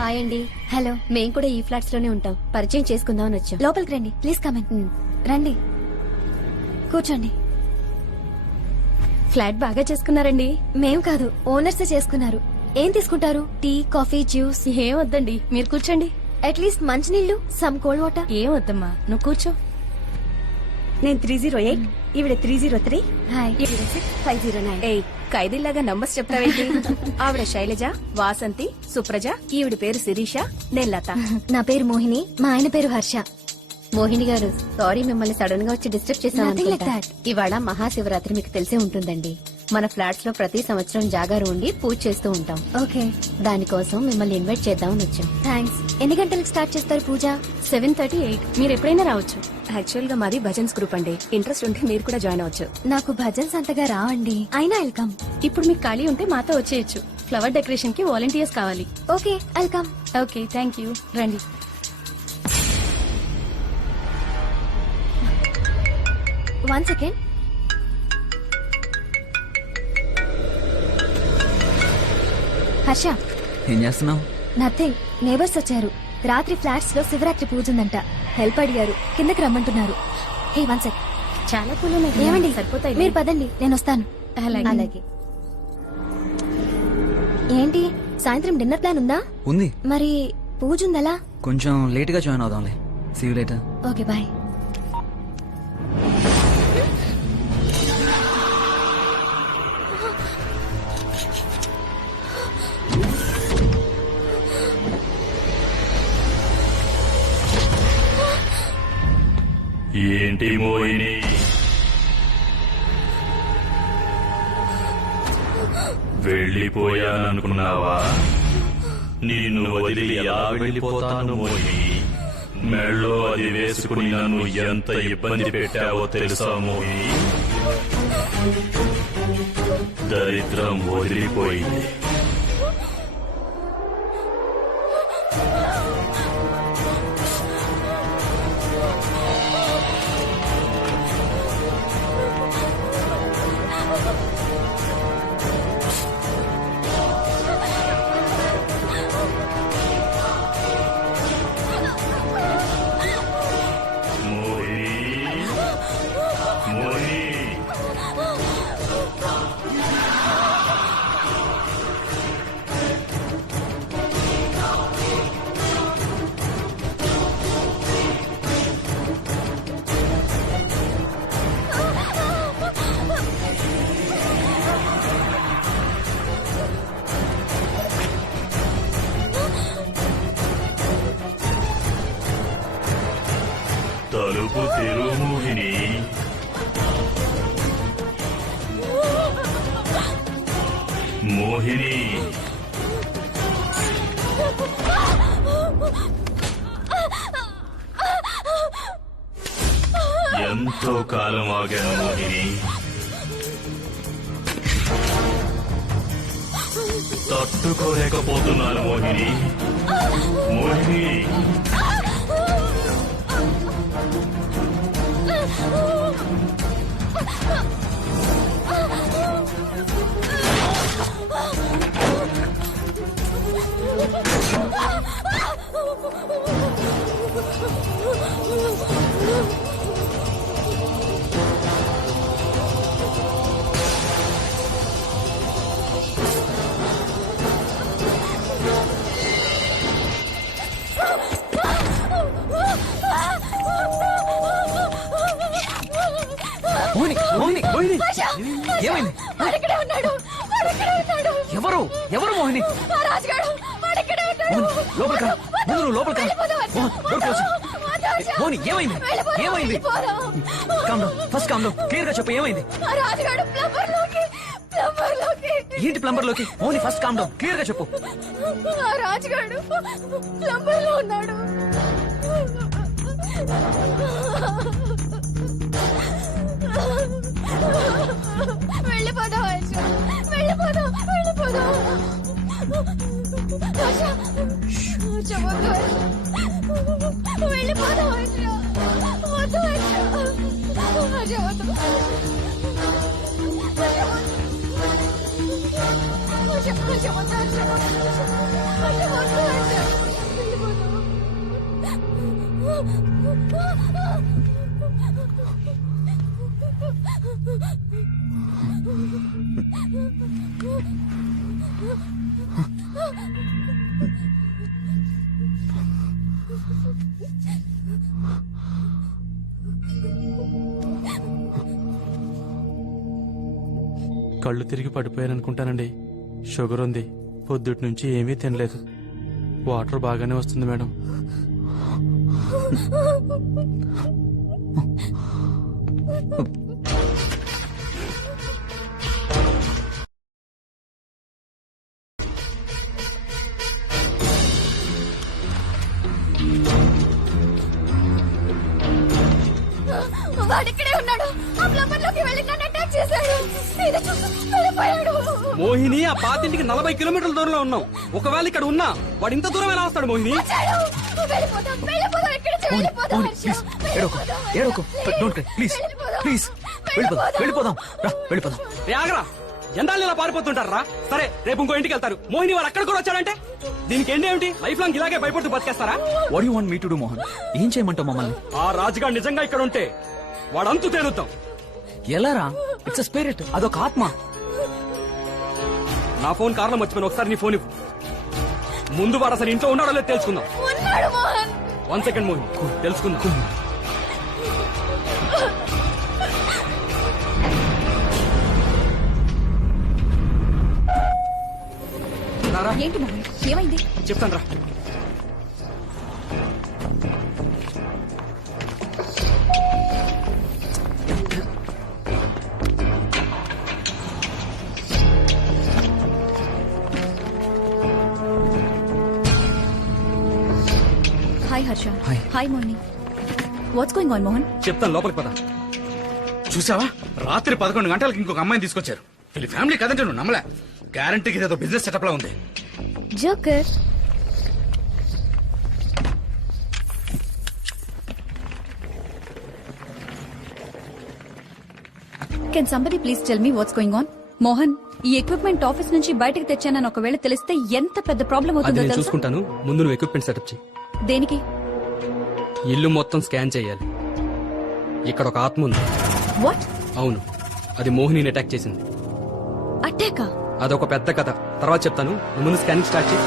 Hi అండి. హలో. మేము కూడా ఈ ఫ్లాట్స్ లోనే ఉంటాం. పరిచయం చేసుకుందామని వచ్చాం. లోపలికి రండి ప్లీజ్ కమెంట్. రండి కూర్చోండి. ఫ్లాట్ బాగా చేసుకున్నారండి. మేం కాదు ఓనర్స్ చేసుకున్నారు. ఏం తీసుకుంటారు? Tea, coffee, juice? ఏం వద్దండి, మీరు కూర్చోండి. అట్లీస్ట్ మంచినీళ్ళు, సమ్ కోల్డ్ వాటర్. ఏం వద్దమ్మా, నువ్వు కూర్చో. నేను 308, ఈవిడ 303, హాయ్. 509. ఏయ్, ఖైదీలాగా నంబర్స్ చెప్తావేంటి? ఆవిడ శైలజ, వాసంతి, సుప్రజ, ఈవిడ పేరు శిరీష, నేను లత. నా పేరు మోహిని, మా ఆయన పేరు హర్ష. మోహిని గారు, సారీ మిమ్మల్ని సడన్ గా వచ్చి డిస్టర్బ్ Nothing like చేశాను. that. ఇవాళ మహాశివరాత్రి మీకు తెలిసే ఉంటుందండి. మన ఫ్లాట్స్ లో ప్రతి సంవత్సరం జాగారు ఉండి పూజ చేస్తూ ఉంటాం. ఓకే దానికోసం మిమ్మల్ని ఇన్వైట్ చేద్దామని వచ్చాం. థ్యాంక్స్. ఎన్ని గంటలకు స్టార్ట్ చేస్తారు పూజ? 7:38. మీరు ఎప్పుడైనా రావచ్చు. యాక్చువల్ గా మాది భజన్స్ గ్రూప్ అండి. ఇంట్రెస్ట్ ఉంటే మీరు కూడా జాయిన్ అవ్వచ్చు. నాకు భజన్స్ అంతగా రావండి. అయినా వెల్కమ్. ఇప్పుడు మీకు ఖాళీ ఉంటే మాతో వచ్చేయచ్చు. ఫ్లవర్ డెకరేషన్ కి వాలంటీర్స్ కావాలి. Okay welcome. Okay, thank you. రండి. One second. హర్ష. ఏం చేస్తున్నావు? నథింగ్. నేబర్స్ వచ్చారు. రాత్రి ఫ్లాట్స్ లో శివరాత్రి పూజ ఉందంట. హెల్ప్ అడిగారు. కిందకి రమ్మంటున్నారు. హే వన్ సెకండ్. చాలా పూలు ఏమండి సరిపోతాయి. మీరు పదండి, నేను వస్తాను. అలాగే. ఏంటి సాయంత్రం డిన్నర్ ప్లాన్ ఉందా? ఉంది. మరి పూజ ఉందలా? కొంచెం లేట్ గా జాయిన్ అవుదాంలే. See you later. Okay bye. ఏంటి మోహిని, వెళ్ళిపోయాననుకున్నావా? నిన్ను వదిలి ఎలా వెళ్ళిపోతాను మోహిని? మెళ్ళో అది వేసుకుని నన్ను ఎంత ఇబ్బంది పెట్టావో తెలుసా మోహిని? దరిద్రం వదిలిపోయింది. తలుపు తెరువు మోహిని. మోహిని, ఎంతో కాలం ఆగాను మోహిని. తట్టుకోలేకపోతున్నాను మోహిని. మోహిని, మోహిని, మోహిని, మోహిని, ఏమైంది? ఎవరు ఎవరు మోహిని? మోహిని, లోపలికి రా. ముందు నువ్వు లోపలికి రా. మోహన్, డోర్ క్లోజ్ చెయ్. మోహిని, ఏమైంది? ఏమైంది? Calm down, first calm down. Clear గా చెప్పు, ఏమైంది? ఏంటి ప్లంబర్ లోకి? Mohini, first calm down. Clear గా చెప్పు. రాజుగాడు ప్లంబర్ లో ఉన్నాడు. వెళ్ళిపోదాం హర్ష, వెళ్ళిపోదాం, వెళ్ళిపోదాం. హర్ష, హర్ష, వద్దు హర్ష. వెళ్ళిపోదాం హర్ష, వద్దు హర్ష. హర్ష, వద్దు. హర్ష, హర్ష, వద్దు హర్ష. హర్ష, వద్దు హర్ష. కళ్ళు తిరిగి పడిపోయాను అనుకుంటానండి. షుగర్ ఉంది, పొద్దుటి నుంచి ఏమీ తినలేదు. వాటర్ బాగానే వస్తుంది మేడం. వాడిక్కడే ఉన్నాడు. ఆ ప్లంబర్ లోకి వెళ్ళి నన్ను అటాక్ చేశాడు. ఇది చూసి వెళ్ళిపోయాడు. మోహిని, ఆ పాతింటికి 40 కిలోమీటర్ల దూరంలో ఉన్నాం. ఒకవేళ ఇక్కడ ఉన్నా వాడు ఇంత దూరం ఎలా వస్తాడు మోహిని? వచ్చాడు. వెళ్ళిపోదాం, వెళ్ళిపోదాం, ఇక్కడి నుంచి వెళ్ళిపోదాం. హర్ష, ఏడోకు డోంట్ క్రై ప్లీజ్ ప్లీజ్ వెళ్ళిపోదాం రా వెళ్ళిపోదాం. రే ఆగరా, ఎందాళ్ళు ఇలా పారిపోతుంటారా? సరే రేపు ఇంకో ఇంటికి వెళ్తారు. మోహిని వాడు అక్కడ కూడా వచ్చాడంటే దీనికి ఏంటి? లైఫ్ లాంగ్ ఇలాగే భయపడుతూ బతికేస్తారా? What you want me to do Mohan? ఏం చేయమంటావు మమ్మల్ని? ఆ రాజుగాడు నిజంగా ఇక్కడ ఉంటే వాడంతు తేలుతాం. ఎలా రా? ఇట్స్ స్పిరిట్, అదొక ఆత్మ. నా ఫోన్ కార్లో మర్చిపోయిన, ఒకసారి నీ ఫోన్ ఇవ్వు. ముందు వాడు అసలు ఇంట్లో ఉన్నాడో లేదు తెలుసుకుందాం. ఉన్నాడు మోహన్. 1 సెకండ్ మోహిని, తెలుసుకుందాం. ఏంటి మోహన్, ఏమైంది? చెప్తాను రా. Hi Harsha. Hi Mohini. What's going on Mohan? చెప్తాను, లోపలికి పద. చూసావా, రాత్రి 11 గంటలకు ఇంకొక అమ్మాయిని తీసుకొచ్చారు. వీళ్ళ ఫ్యామిలీ కదంటే నువ్వు నమ్మలే. గ్యారంటీకి ఇదేదో బిజినెస్ సెటప్ లా ఉంది. Joker. Can somebody please tell me what's going on? Mohan, ఈ ఎక్విప్మెంట్ ఆఫీస్ నుంచి బయటకు తెచ్చానని ఒకవేళ తెలిస్తే ఎంత పెద్ద ప్రాబ్లం అది అవుతుందో నేను తెలుసా? చూసుకుంటాను. ముందు నువ్వు ఎక్విప్మెంట్ సెటప్ చేయి. దేనికి? ఇల్లు మొత్తం స్కాన్ చేయాలి. ఇక్కడ ఒక ఆత్మ ఉంది. వాట్? అవును, అది మోహిని అటాక్ చేసింది. అటాకా? అదొక పెద్ద కథ, తర్వాత చెప్తాను. నువ్వు ముందు స్కానింగ్ స్టార్ట్ చేయి.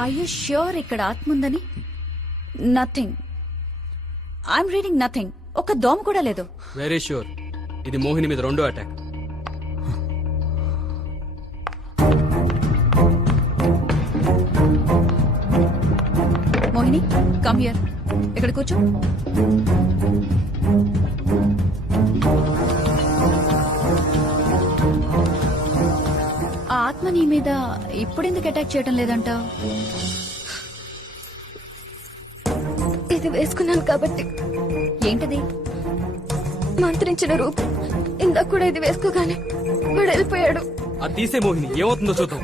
ఆర్ యు ష్యూర్ ఇక్కడ ఆత్మ ఉందని? నథింగ్. I'm reading nothing. ఒక దోమ కూడా లేదు. వెరీ ష్యూర్, ఇది మోహిని మీద రెండో అటాక్. Mohini, come here. ఇక్కడ కూర్చో. ఆ ఆత్మ నీ మీద ఇప్పుడెందుకు అటాక్ చేయడం లేదంట? ఇది వేసుకున్నాను కాబట్టి. ఏంటది? మంత్రించిన రూపం. ఇందాక కూడా ఇది వేసుకోగానే వాడు వెళ్ళిపోయాడు. అది తీసే మోహిని, ఏమవుతుందో చూద్దాం.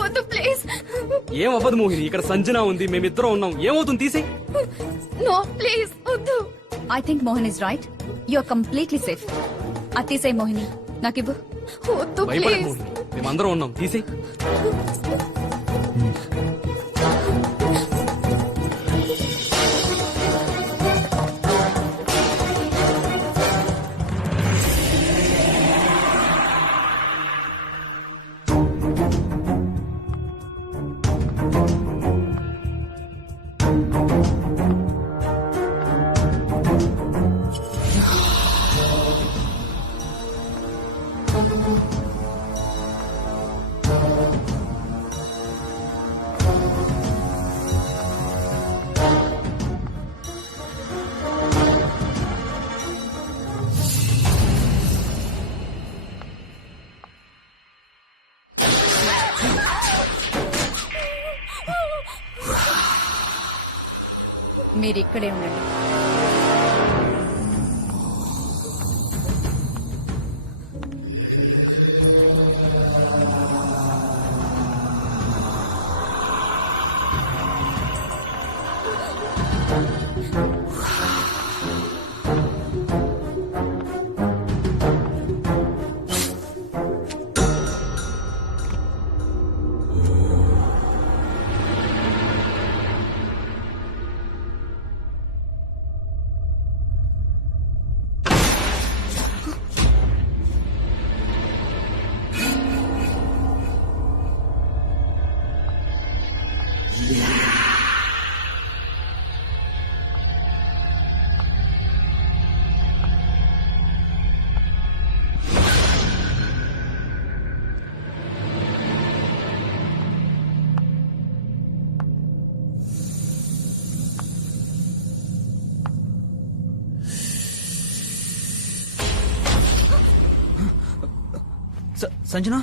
వద్దు ప్లీజ్. ఏం అవ్వదు మోహిని, ఇక్కడ సంజన ఉంది, మేమిద్దరం ఉన్నాం. ఏమవుతుంది? తీసే. నో ప్లీజ్ వద్దు. I think Mohan is right. You are completely safe. అది తీసేయ్ మోహిని, నాకివ్వు. వద్దు భయపడకు ప్లీజ్. మోహిని, మేమందరం ఉన్నాం. తీసే. మీరు ఇక్కడే ఉండండి. సంజన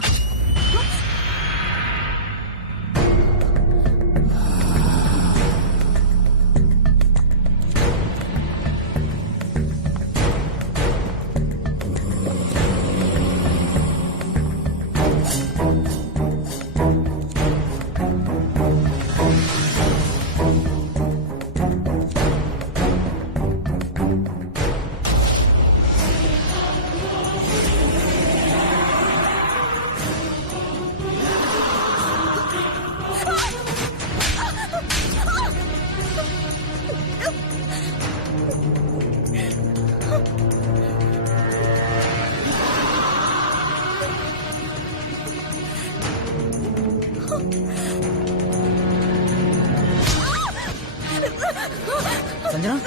సంజన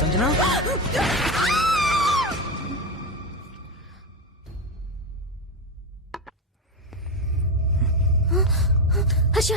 సంజన హర్ష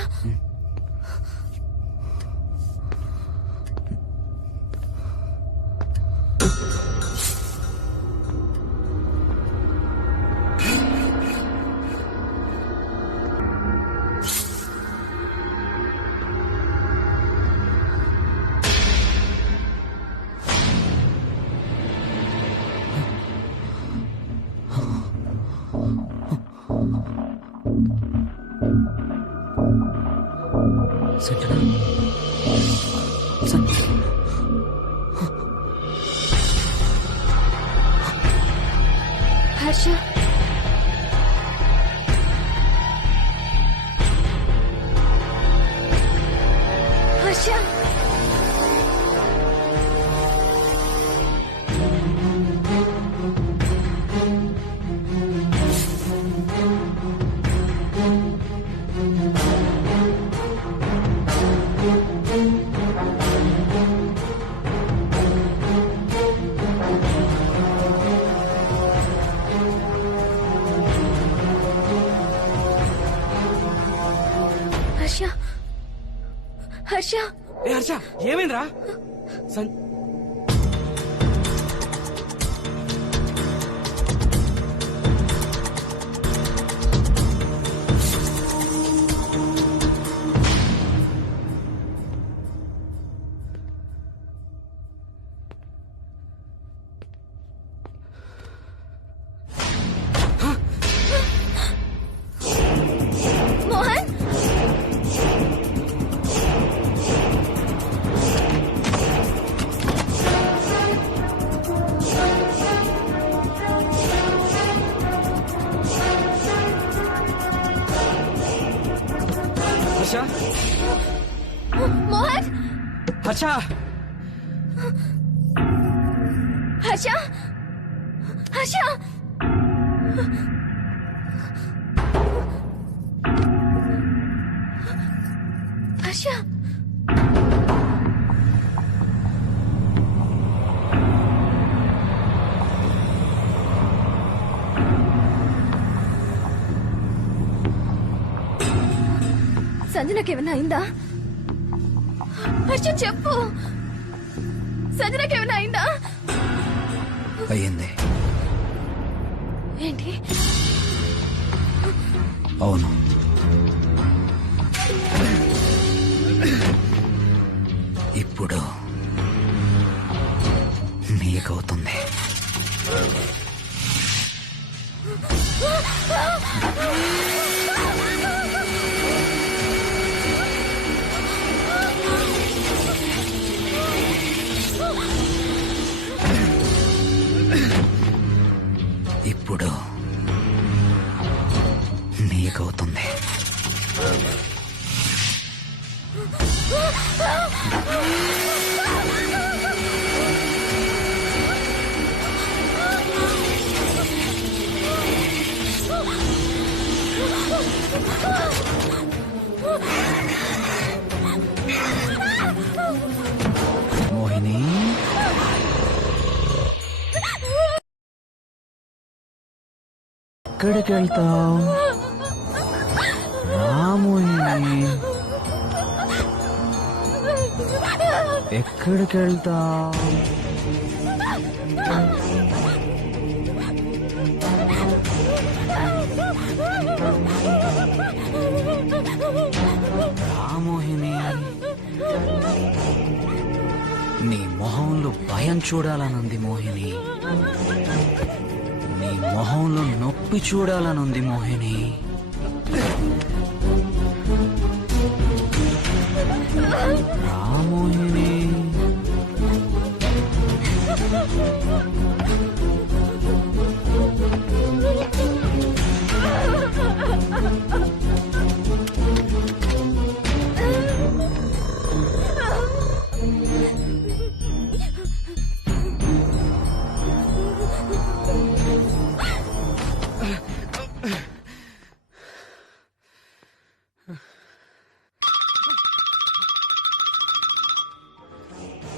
సంజన సంజన హర్ష హర్ష హర్ష హర్ష ఏ హర్ష ఏమైందిరా మోహన్ హర్ష మోహన్ హర్ష హర్ష హర్ష హర్ష సంజనకేమైనా అయిందా? హర్ష చెప్పు, సంజనకేమైనా అయిందా? అయ్యింది. ఏంటి అవును, ఇప్పుడు నీకవుతుంది. ఇప్పుడు నీకవుతుంది. మోహిని, ఎక్కడికి వెళ్తావు? రా మోహిని, ఎక్కడికి వెళ్తావు? రా మోహిని, నీ మొహంలో భయం చూడాలనుంది మోహిని, నీ మొహంలో నొప్పి చూడాలనుంది మోహిని. రా మోహిని,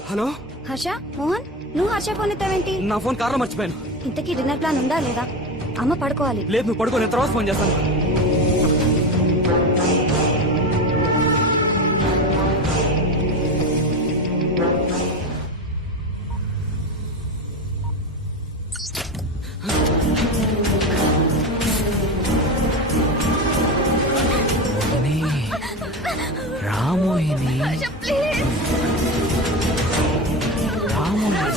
హలో, హర్ష, మోహన్, నువ్వు హర్ష ఫోన్ ఎత్తావేంటి? నా ఫోన్ కార్లో మర్చిపోయాను. ఇంతకీ డిన్నర్ ప్లాన్ ఉందా లేదా? అమ్మ పడుకోవాలి. లేదు, నువ్వు పడుకో, నేను తర్వాత ఫోన్ చేస్తాను. రా మోహిని, రా మోహిని.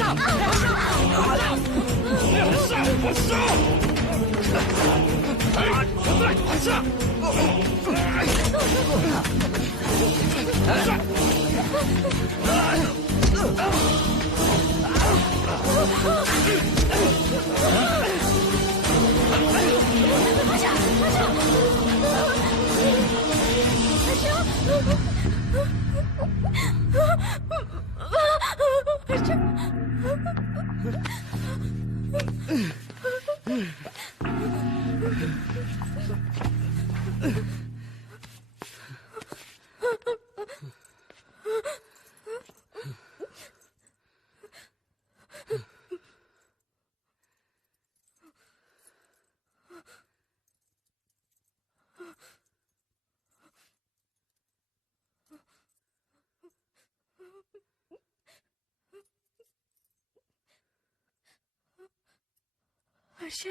హర్ష,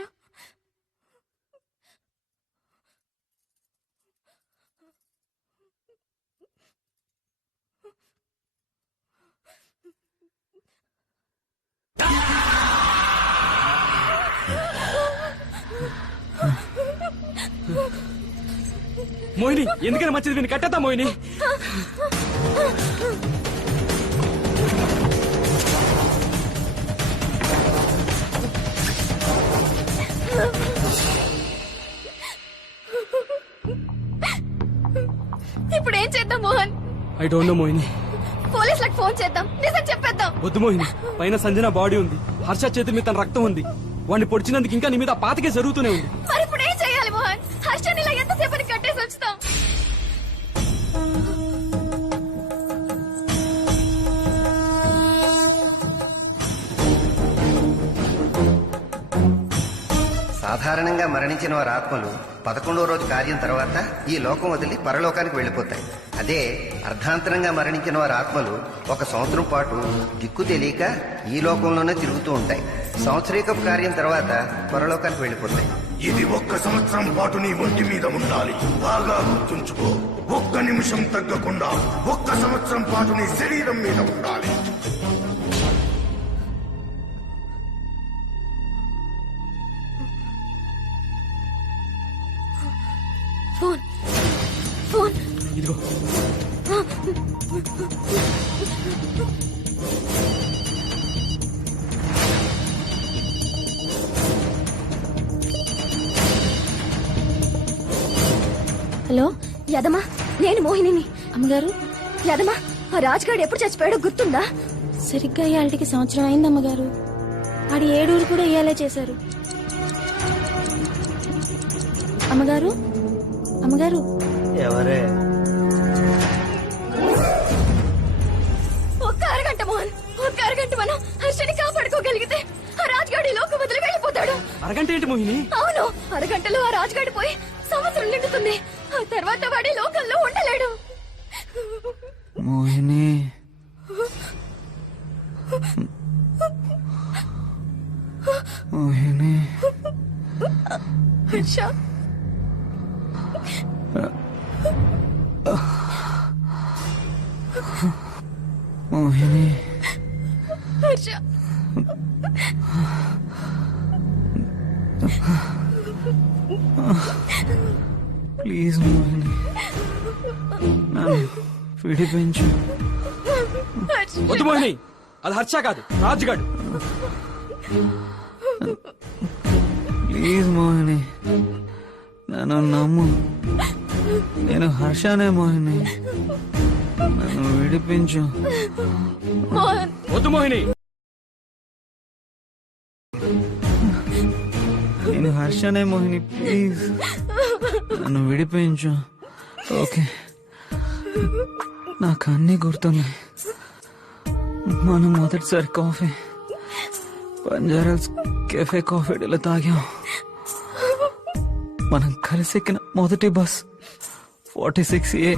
మోహిని, ఎందుకైనా మంచిది వీడిని కట్టేద్దాం మోహిని. ఇప్పుడు ఏం చేద్దాం Mohan? I don't know Mohini. పోలీసులకు ఫోన్ చేద్దాం, నిజం చెప్పేద్దాం. వద్దు మోహిని, పైన సంజన బాడీ ఉంది, హర్ష చేతి మీద తన రక్తం ఉంది. వాడిని పొడిచినందుకు ఇంకా నీ మీద ఆ పాతకే జరుగుతూనే ఉంది. మరి ఇప్పుడు ఏం చేయాలి మోహన్? హర్షని ఇలా ఎంతసేపని కట్టేసి వచ్చుతాం? సాధారణంగా మరణించిన వారి ఆత్మలు 11వ రోజు కార్యం తర్వాత ఈ లోకం వదిలి పరలోకానికి వెళ్లిపోతాయి. అదే అర్ధాంతరంగా మరణించిన వారి ఆత్మలు 1 సంవత్సరం పాటు దిక్కు తెలియక ఈ లోకంలోనే తిరుగుతూ ఉంటాయి. సంవత్సరీకపు కార్యం తర్వాత పరలోకానికి వెళ్లిపోతాయి. ఇది 1 సంవత్సరం పాటు నీ ఒంటి మీద ఉండాలి. బాగా గుర్తుంచుకో. 1 నిమిషం తగ్గకుండా 1 సంవత్సరం పాటు నీ శరీరం మీద ఉండాలి. ఫోన్ ఫోన్ ఇదిగో హలో యాదమ్మా, నేను మోహినిని. అమ్మగారు, యాదమ్మా, ఆ రాజుగాడు ఎప్పుడు చచ్చిపోయాడో గుర్తుందా? సరిగ్గా ఇయాలకి సంవత్సరం అయింది అమ్మగారు. ఆడి 7 ఊరు కూడా ఇయాలే చేశారు. అమ్మగారు, అమ్మగారు, ఎవరే? ఒక్క అరగంట మోహన్, ఒక్క అరగంట మనం హర్షని కాపాడుకోగలిగితే ఆ రాజుగాడి లోకం వదిలి వెళ్ళిపోతాడు. అరగంట ఏంటి మోహిని? అవును, అరగంటలో ఆ రాజుగాడి పోయి సంవత్సరం నిండుతుంది. ఆ తర్వాత వాడి లోకంలో ఉండలేడు. మోహిని, మోహిని, హర్ష, మోహిని, హర్ష, ప్లీజ్ మోహిని, నన్ను విడిపించు. వద్దు మోహిని, అది హర్ష కాదు, రాజుగాడు. ప్లీజ్ మోహిని, నన్ను నమ్ము. నేను హర్షనే మోహిని, నన్ను విడిపించు. మోహన్, వద్దు మోహిని. నేను హర్షనే మోహిని, ప్లీజ్ నన్ను విడిపించు. ఓకే, నాకు అన్నీ గుర్తున్నాయి. మనం మొదటిసారి కాఫీ బంజారాస్ కెఫే కాఫీ డేలో తాగాం. మనం కలిసెక్కిన మొదటి బస్ 46A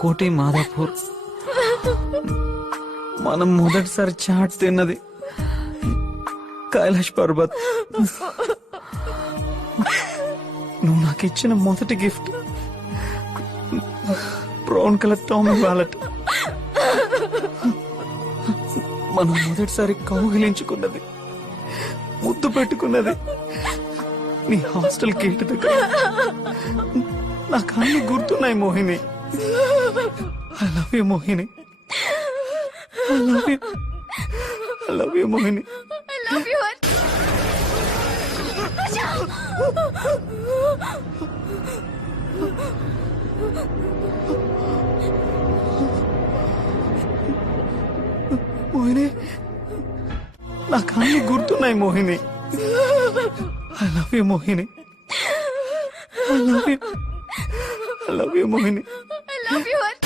కోటి మాదాపూర్. మనం మొదటిసారి చాట్ తిన్నది కైలాష్ పర్వత్. నువ్వు నాకు ఇచ్చిన మొదటి gift brown colour Tommy wallet. మనం మొదటిసారి కౌగిలించుకున్నది, ముద్దు పెట్టుకున్నది నీ హాస్టల్ గేట్ దగ్గర. నాకు అన్ని గుర్తున్నాయి Mohini. I love you Mohini, I love you, I love you Mohini. I love you, Harsha. Mohini, నాకు అన్ని గుర్తున్నాయి Mohini. I love you Mohini, I love you, I love you Mohini. I love you, Harsha.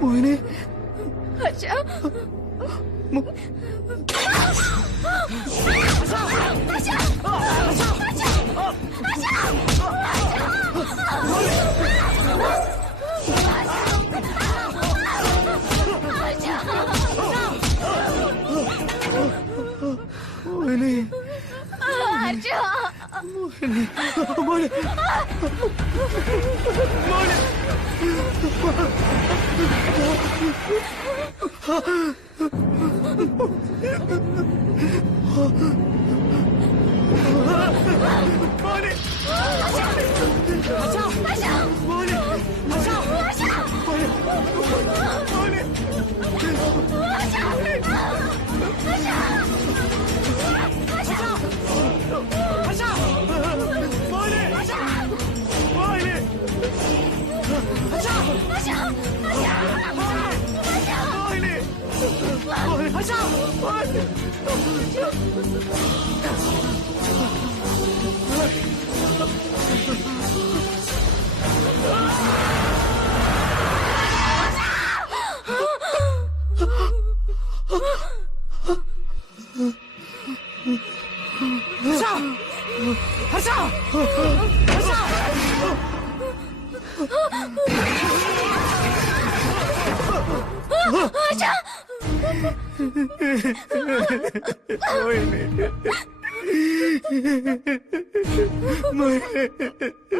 Mohini, Harsha. Mohini, Harsha. Mohini, Mohini. Harsha.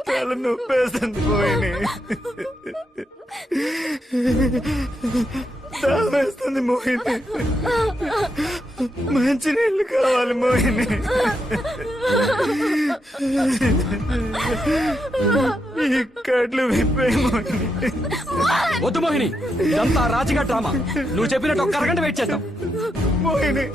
చాలా నొప్పేస్తుంది మోహిని, తావేస్తుంది మోహిని, మంచి నీళ్ళు కావాలి మోహిని, ఈ కట్లు విప్పే మోహిని. వద్దు మోహిని, ఇదంతా రాజుగా డ్రామా. నువ్వు చెప్పినట్టు ఒక్క అరగంట వెయిట్ చేద్దాం. మోహిని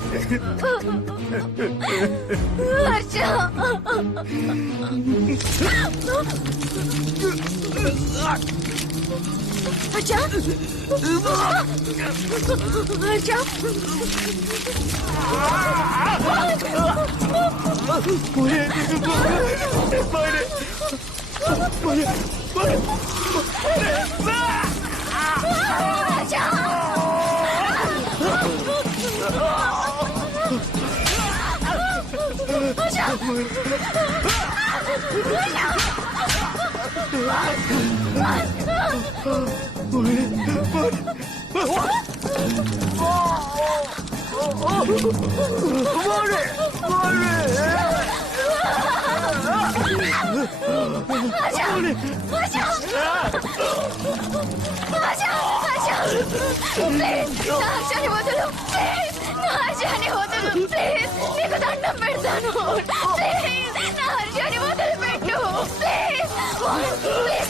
నీకు దండం పెడతాను. ప్లీజ్ నా హర్షాన్ని వదిలిపెట్టు. Please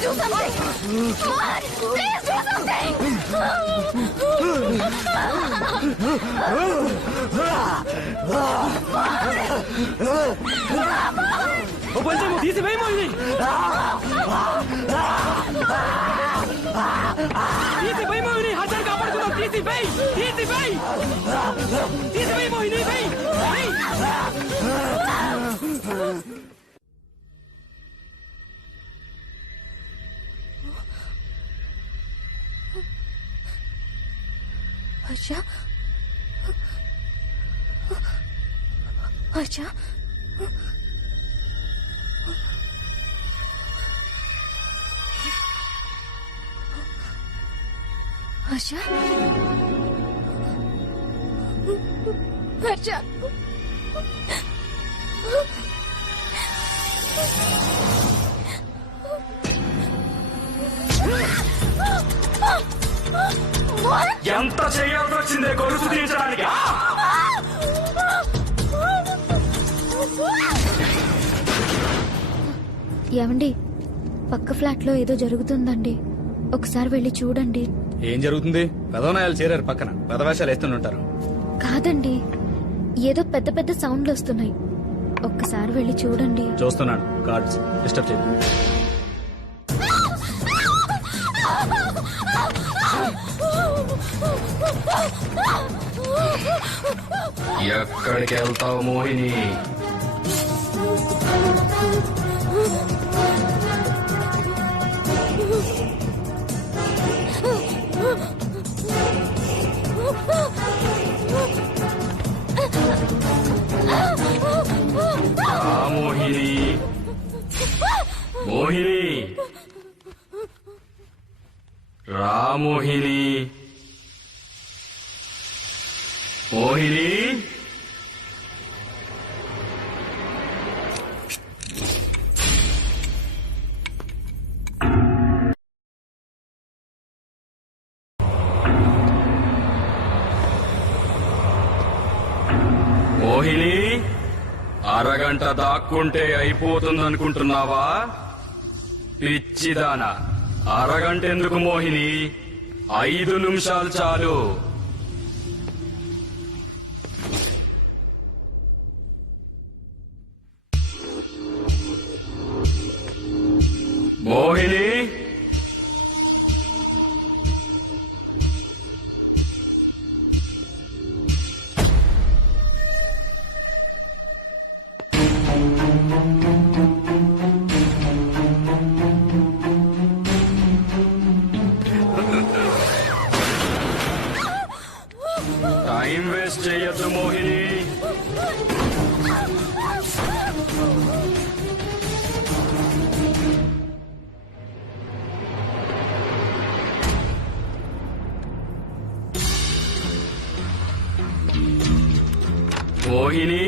do something. Please do something. తీసివేయి మోహిని, తీసివేయి మోహిని, హర్షాన్ని కాపాడుకున్నావు. తీసివేయి, తీసివేయి, తీసివేయి మోహిని, వేయి, వేయి. హర్ష, హర్ష, హర్ష, హర్ష. ఎంత చేయాల్సి వచ్చిందే గొలుసు తీర్చడానికి? ఏమండి, పక్క ఫ్లాట్ లో ఏదో జరుగుతుందండి, ఒకసారి వెళ్ళి చూడండి. ఏం జరుగుతుంది? పెదవనాయాలు చేరారు పక్కన, పెదవేషాలు వేస్తుంటారు. కాదండి, ఏదో పెద్ద పెద్ద సౌండ్లు వస్తున్నాయి, ఒక్కసారి వెళ్ళి చూడండి. చూస్తున్నాను, కార్డ్స్ డిస్టర్బ్ చేయండి. ఎక్కడికి వెళ్తావు మోహిని? మోహిని, మోహిని, రా మోహిని, మోహిని. మోహిని, అరగంట దాక్కుంటే అయిపోతుందనుకుంటున్నావా? పిచ్చిదానా, అరగంట ఎందుకు మోహిని, 5 నిమిషాలు చాలు. మోహిని, టైం వేస్ట్ చేయొద్దు మోహిని. మోహిని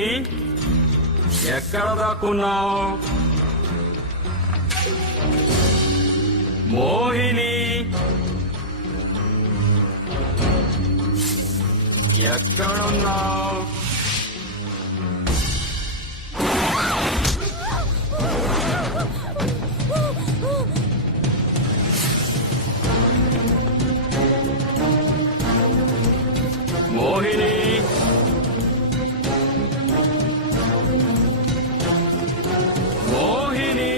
ఎక్కడ దాక్కున్నావు? మోహిని ఎక్కడున్నావు? మోహిని మోహిని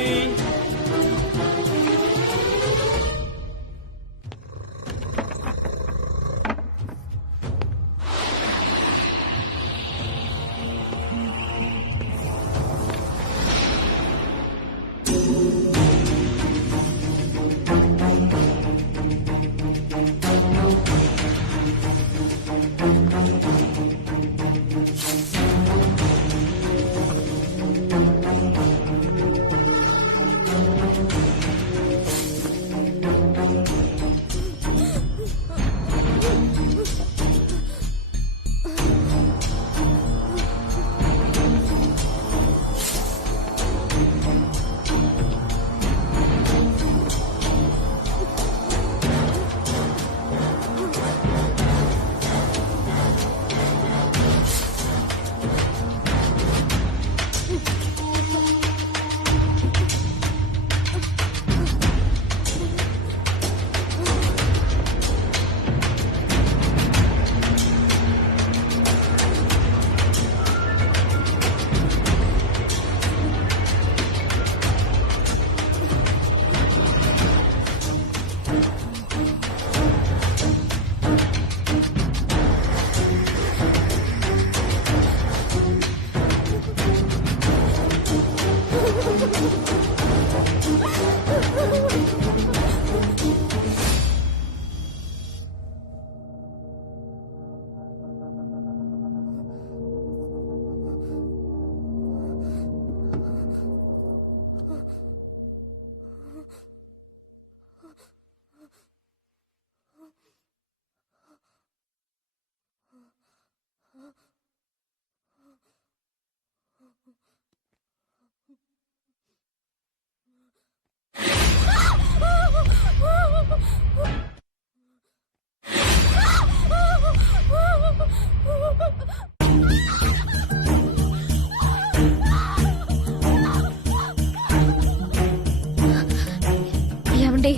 ఏమండి,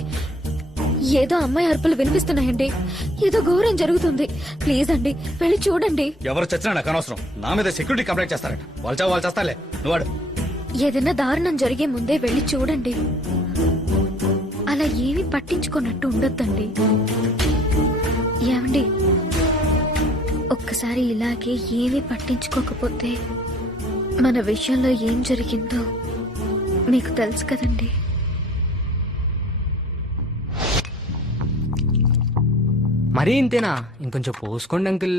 ఏదో అమ్మాయి అరుపులు వినిపిస్తున్నాయండి. ఏదో ఘోరం జరుగుతుంది. ప్లీజ్ అండి వెళ్ళి చూడండి. ఎవరు చచ్చినా నాకు అనవసరం. నా మీద సెక్యూరిటీ కంప్లైంట్ చేస్తారట. వాళ్ళు చేస్తారులే, నువ్వు వాడు. ఏదైనా దారుణం జరిగే ముందే వెళ్ళి చూడండి. అలా ఏమీ పట్టించుకున్నట్టు ఉండొద్దండి. ఏమండి, ఒక్కసారి ఇలాగే ఏమీ పట్టించుకోకపోతే మన విషయంలో ఏం జరిగిందో మీకు తెలుసు కదండి. మరీ ఇంతేనా? ఇంకొంచెం పోసుకోండి అంకుల్.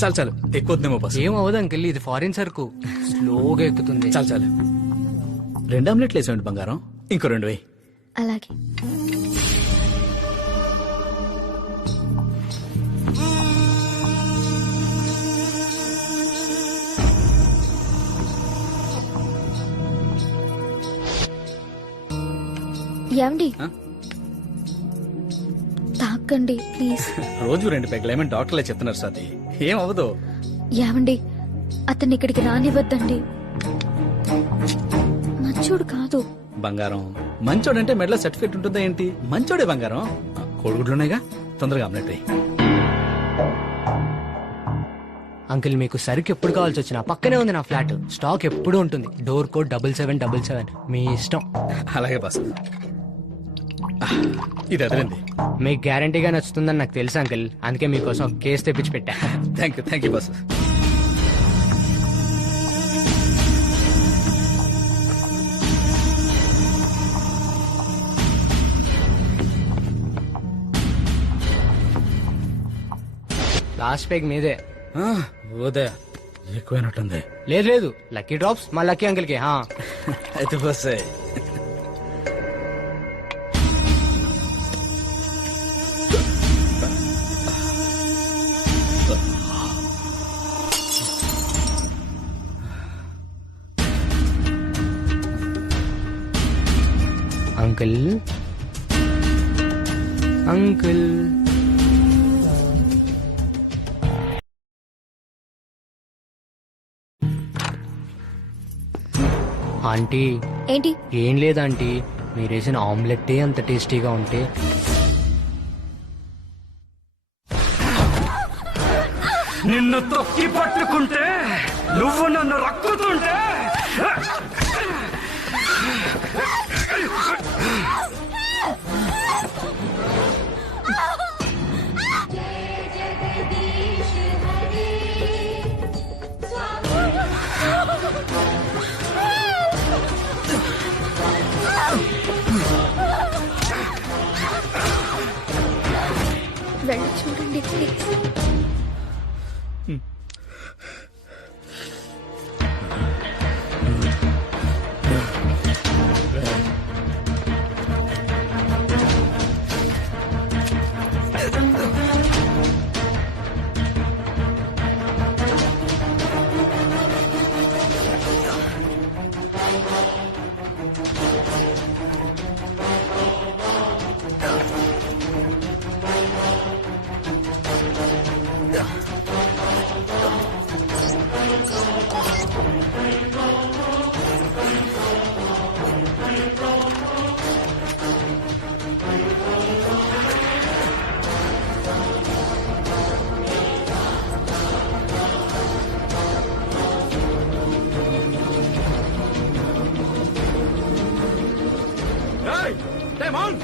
చాలు ఎక్కువద్దేమో బస్. ఏమవ్వదు అంకుల్, ఇది ఫారిన్ సరుకు, స్లోగా ఎక్కుతుంది. చాలు 2 ఆమ్లెట్లు వేసేయండి బంగారం. ఇంకో 2 వేయి. అలాగే. ఏమండి, తాకండి ప్లీజ్. రోజు 2 పెగ్గలేమని డాక్టర్లే చెప్తున్నారు సార్. ఏం అవ్వదు. ఏమండి, అతన్ని ఇక్కడికి రానివ్వద్దండి. మంచోడు కాదు. బంగారం మంచోడంటే మెడలో సర్టిఫికేట్ ఉంటుందా ఏంటి? మంచోడే బంగారం. కోడిగుడ్లున్నాయిగా, తొందరగా ఆమ్లెట్ వేయి. అంకుల్, మీకు సరుకు ఎప్పుడు కావాల్సి వచ్చినా పక్కనే ఉంది నా ఫ్లాట్. స్టాక్ ఎప్పుడు ఉంటుంది. Door code 7777. మీ ఇష్టం. అలాగే బాస్. ఇది అదనండి. మీకు గ్యారంటీగా నచ్చుతుందని నాకు తెలుసు అంకుల్. అందుకే మీకోసం కేసు తెప్పించి పెట్టా. Thank you boss. లాస్ట్ పేగ్ మీదే. ఓదే ఎక్కువైనట్టుంది. లేదు, లక్కీ డ్రాప్స్ మా లక్కీ అంకుల్ కి. అయితే బస్. అంకుల్ అంకుల్ ఆంటీ ఏంటి ఏం లేదంటీ మీరేసిన ఆమ్లెట్టే అంత టేస్టీగా ఉంటే నిన్ను తొక్కి పట్టుకుంటే నువ్వు నన్ను రక్కుతుంటే వెళ్ళి చూడండి ప్లీజ్.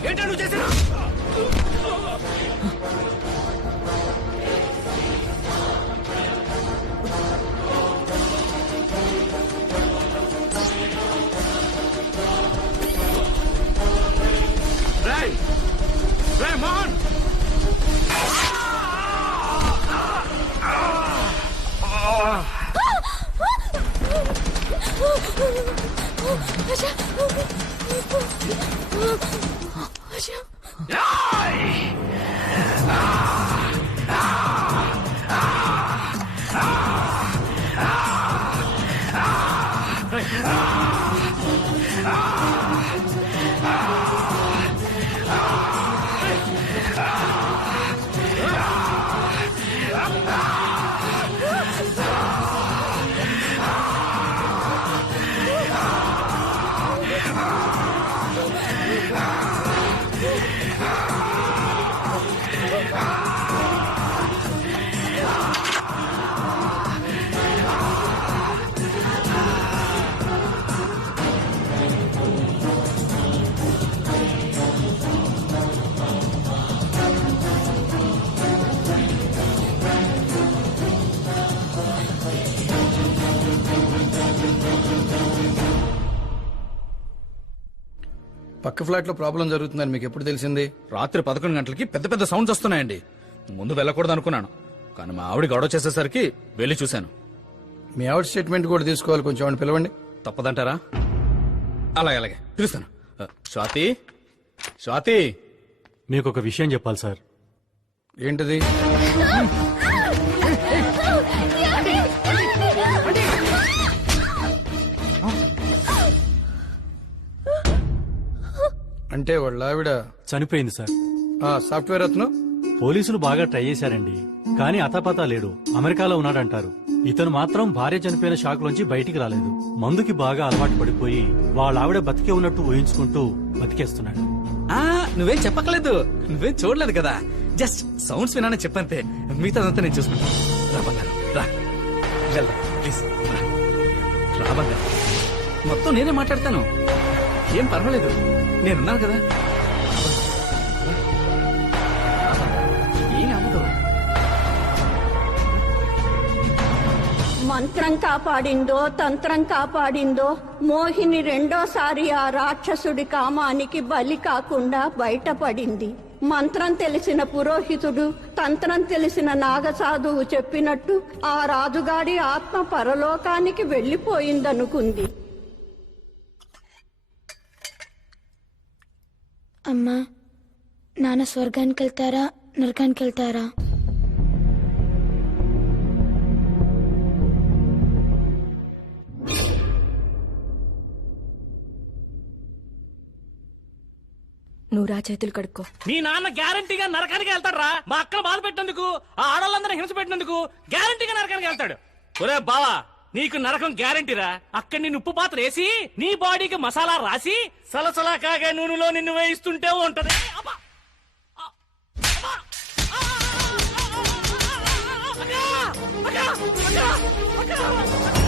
ఏంటో నువ్వు చేసిన మోహన్ పక్క ఫ్లాట్ లో ప్రాబ్లం జరుగుతుందని మీకు ఎప్పుడు తెలిసింది? రాత్రి 11 గంటలకి పెద్ద పెద్ద సౌండ్స్ వస్తున్నాయండి. ముందు వెళ్ళకూడదు అనుకున్నాను, కానీ మా ఆవిడ గొడవ చేసేసరికి వెళ్ళి చూశాను. మీ ఆవిడ స్టేట్మెంట్ కూడా తీసుకోవాలి, కొంచెం ఆవిడ పిలవండి. తప్పదంటారా? అలాగే అలాగే పిలుస్తాను. స్వాతి, స్వాతి, మీకు ఒక విషయం చెప్పాలి సార్. ఏంటిది? అంటే వాళ్ళ ఆవిడ చనిపోయింది సార్. సాఫ్ట్వేర్ అతను పోలీసులు బాగా ట్రై చేశారండి, కానీ అతపతా లేడు. అమెరికాలో ఉన్నాడంటారు. ఇతను మాత్రం భార్య చనిపోయిన షాక్ లోంచి బయటికి రాలేదు. మందుకి బాగా అలవాటు పడిపోయి వాళ్ళ ఆవిడ బతికే ఉన్నట్టు ఊహించుకుంటూ బతికేస్తున్నాడు. నువ్వేం చెప్పకలేదు, నువ్వేం చూడలేదు కదా, జస్ట్ సౌండ్స్ వినానని చెప్పంతే. మిగతాదంతా నేను చూసుకుంటాను. రా బంగారం, రా వెళ్దాం ప్లీజ్. రా బంగారం, మొత్తం నేనే మాట్లాడతాను, ఏం పర్వాలేదు, నేనున్నాను కదా. ఏం అవ్వదు. మంత్రం కాపాడిందో తంత్రం కాపాడిందో మోహిని రెండోసారి ఆ రాక్షసుడి కామానికి బలి కాకుండా బయటపడింది. మంత్రం తెలిసిన పురోహితుడు, తంత్రం తెలిసిన నాగసాధువు చెప్పినట్టు ఆ రాజుగాడి ఆత్మ పరలోకానికి వెళ్లిపోయిందనుకుంది. అమ్మా, నాన్న స్వర్గానికి వెళ్తారా నరకానికి వెళ్తారా? నువ్వు రా చేతులు కడుక్కో. మీ నాన్న గ్యారంటీగా నరకానికి వెళ్తాడు. మా అక్కను బాధ పెట్టినందుకు, ఆ ఆడవాళ్ళందరూ హింస పెట్టినందుకు గ్యారంటీగా నరకానికి వెళ్తాడు. ఒరే బావా, నీకు నరకం గ్యారంటీరా. అక్కడి నిన్ను ఉప్పు పాత్ర వేసి నీ బాడీకి మసాలా రాసి సలసలా కాగే నూనెలో నిన్ను వేయిస్తుంటే ఉంటది. అబ్బా! అబ్బా! అక్క! అక్క! అక్క! అక్క!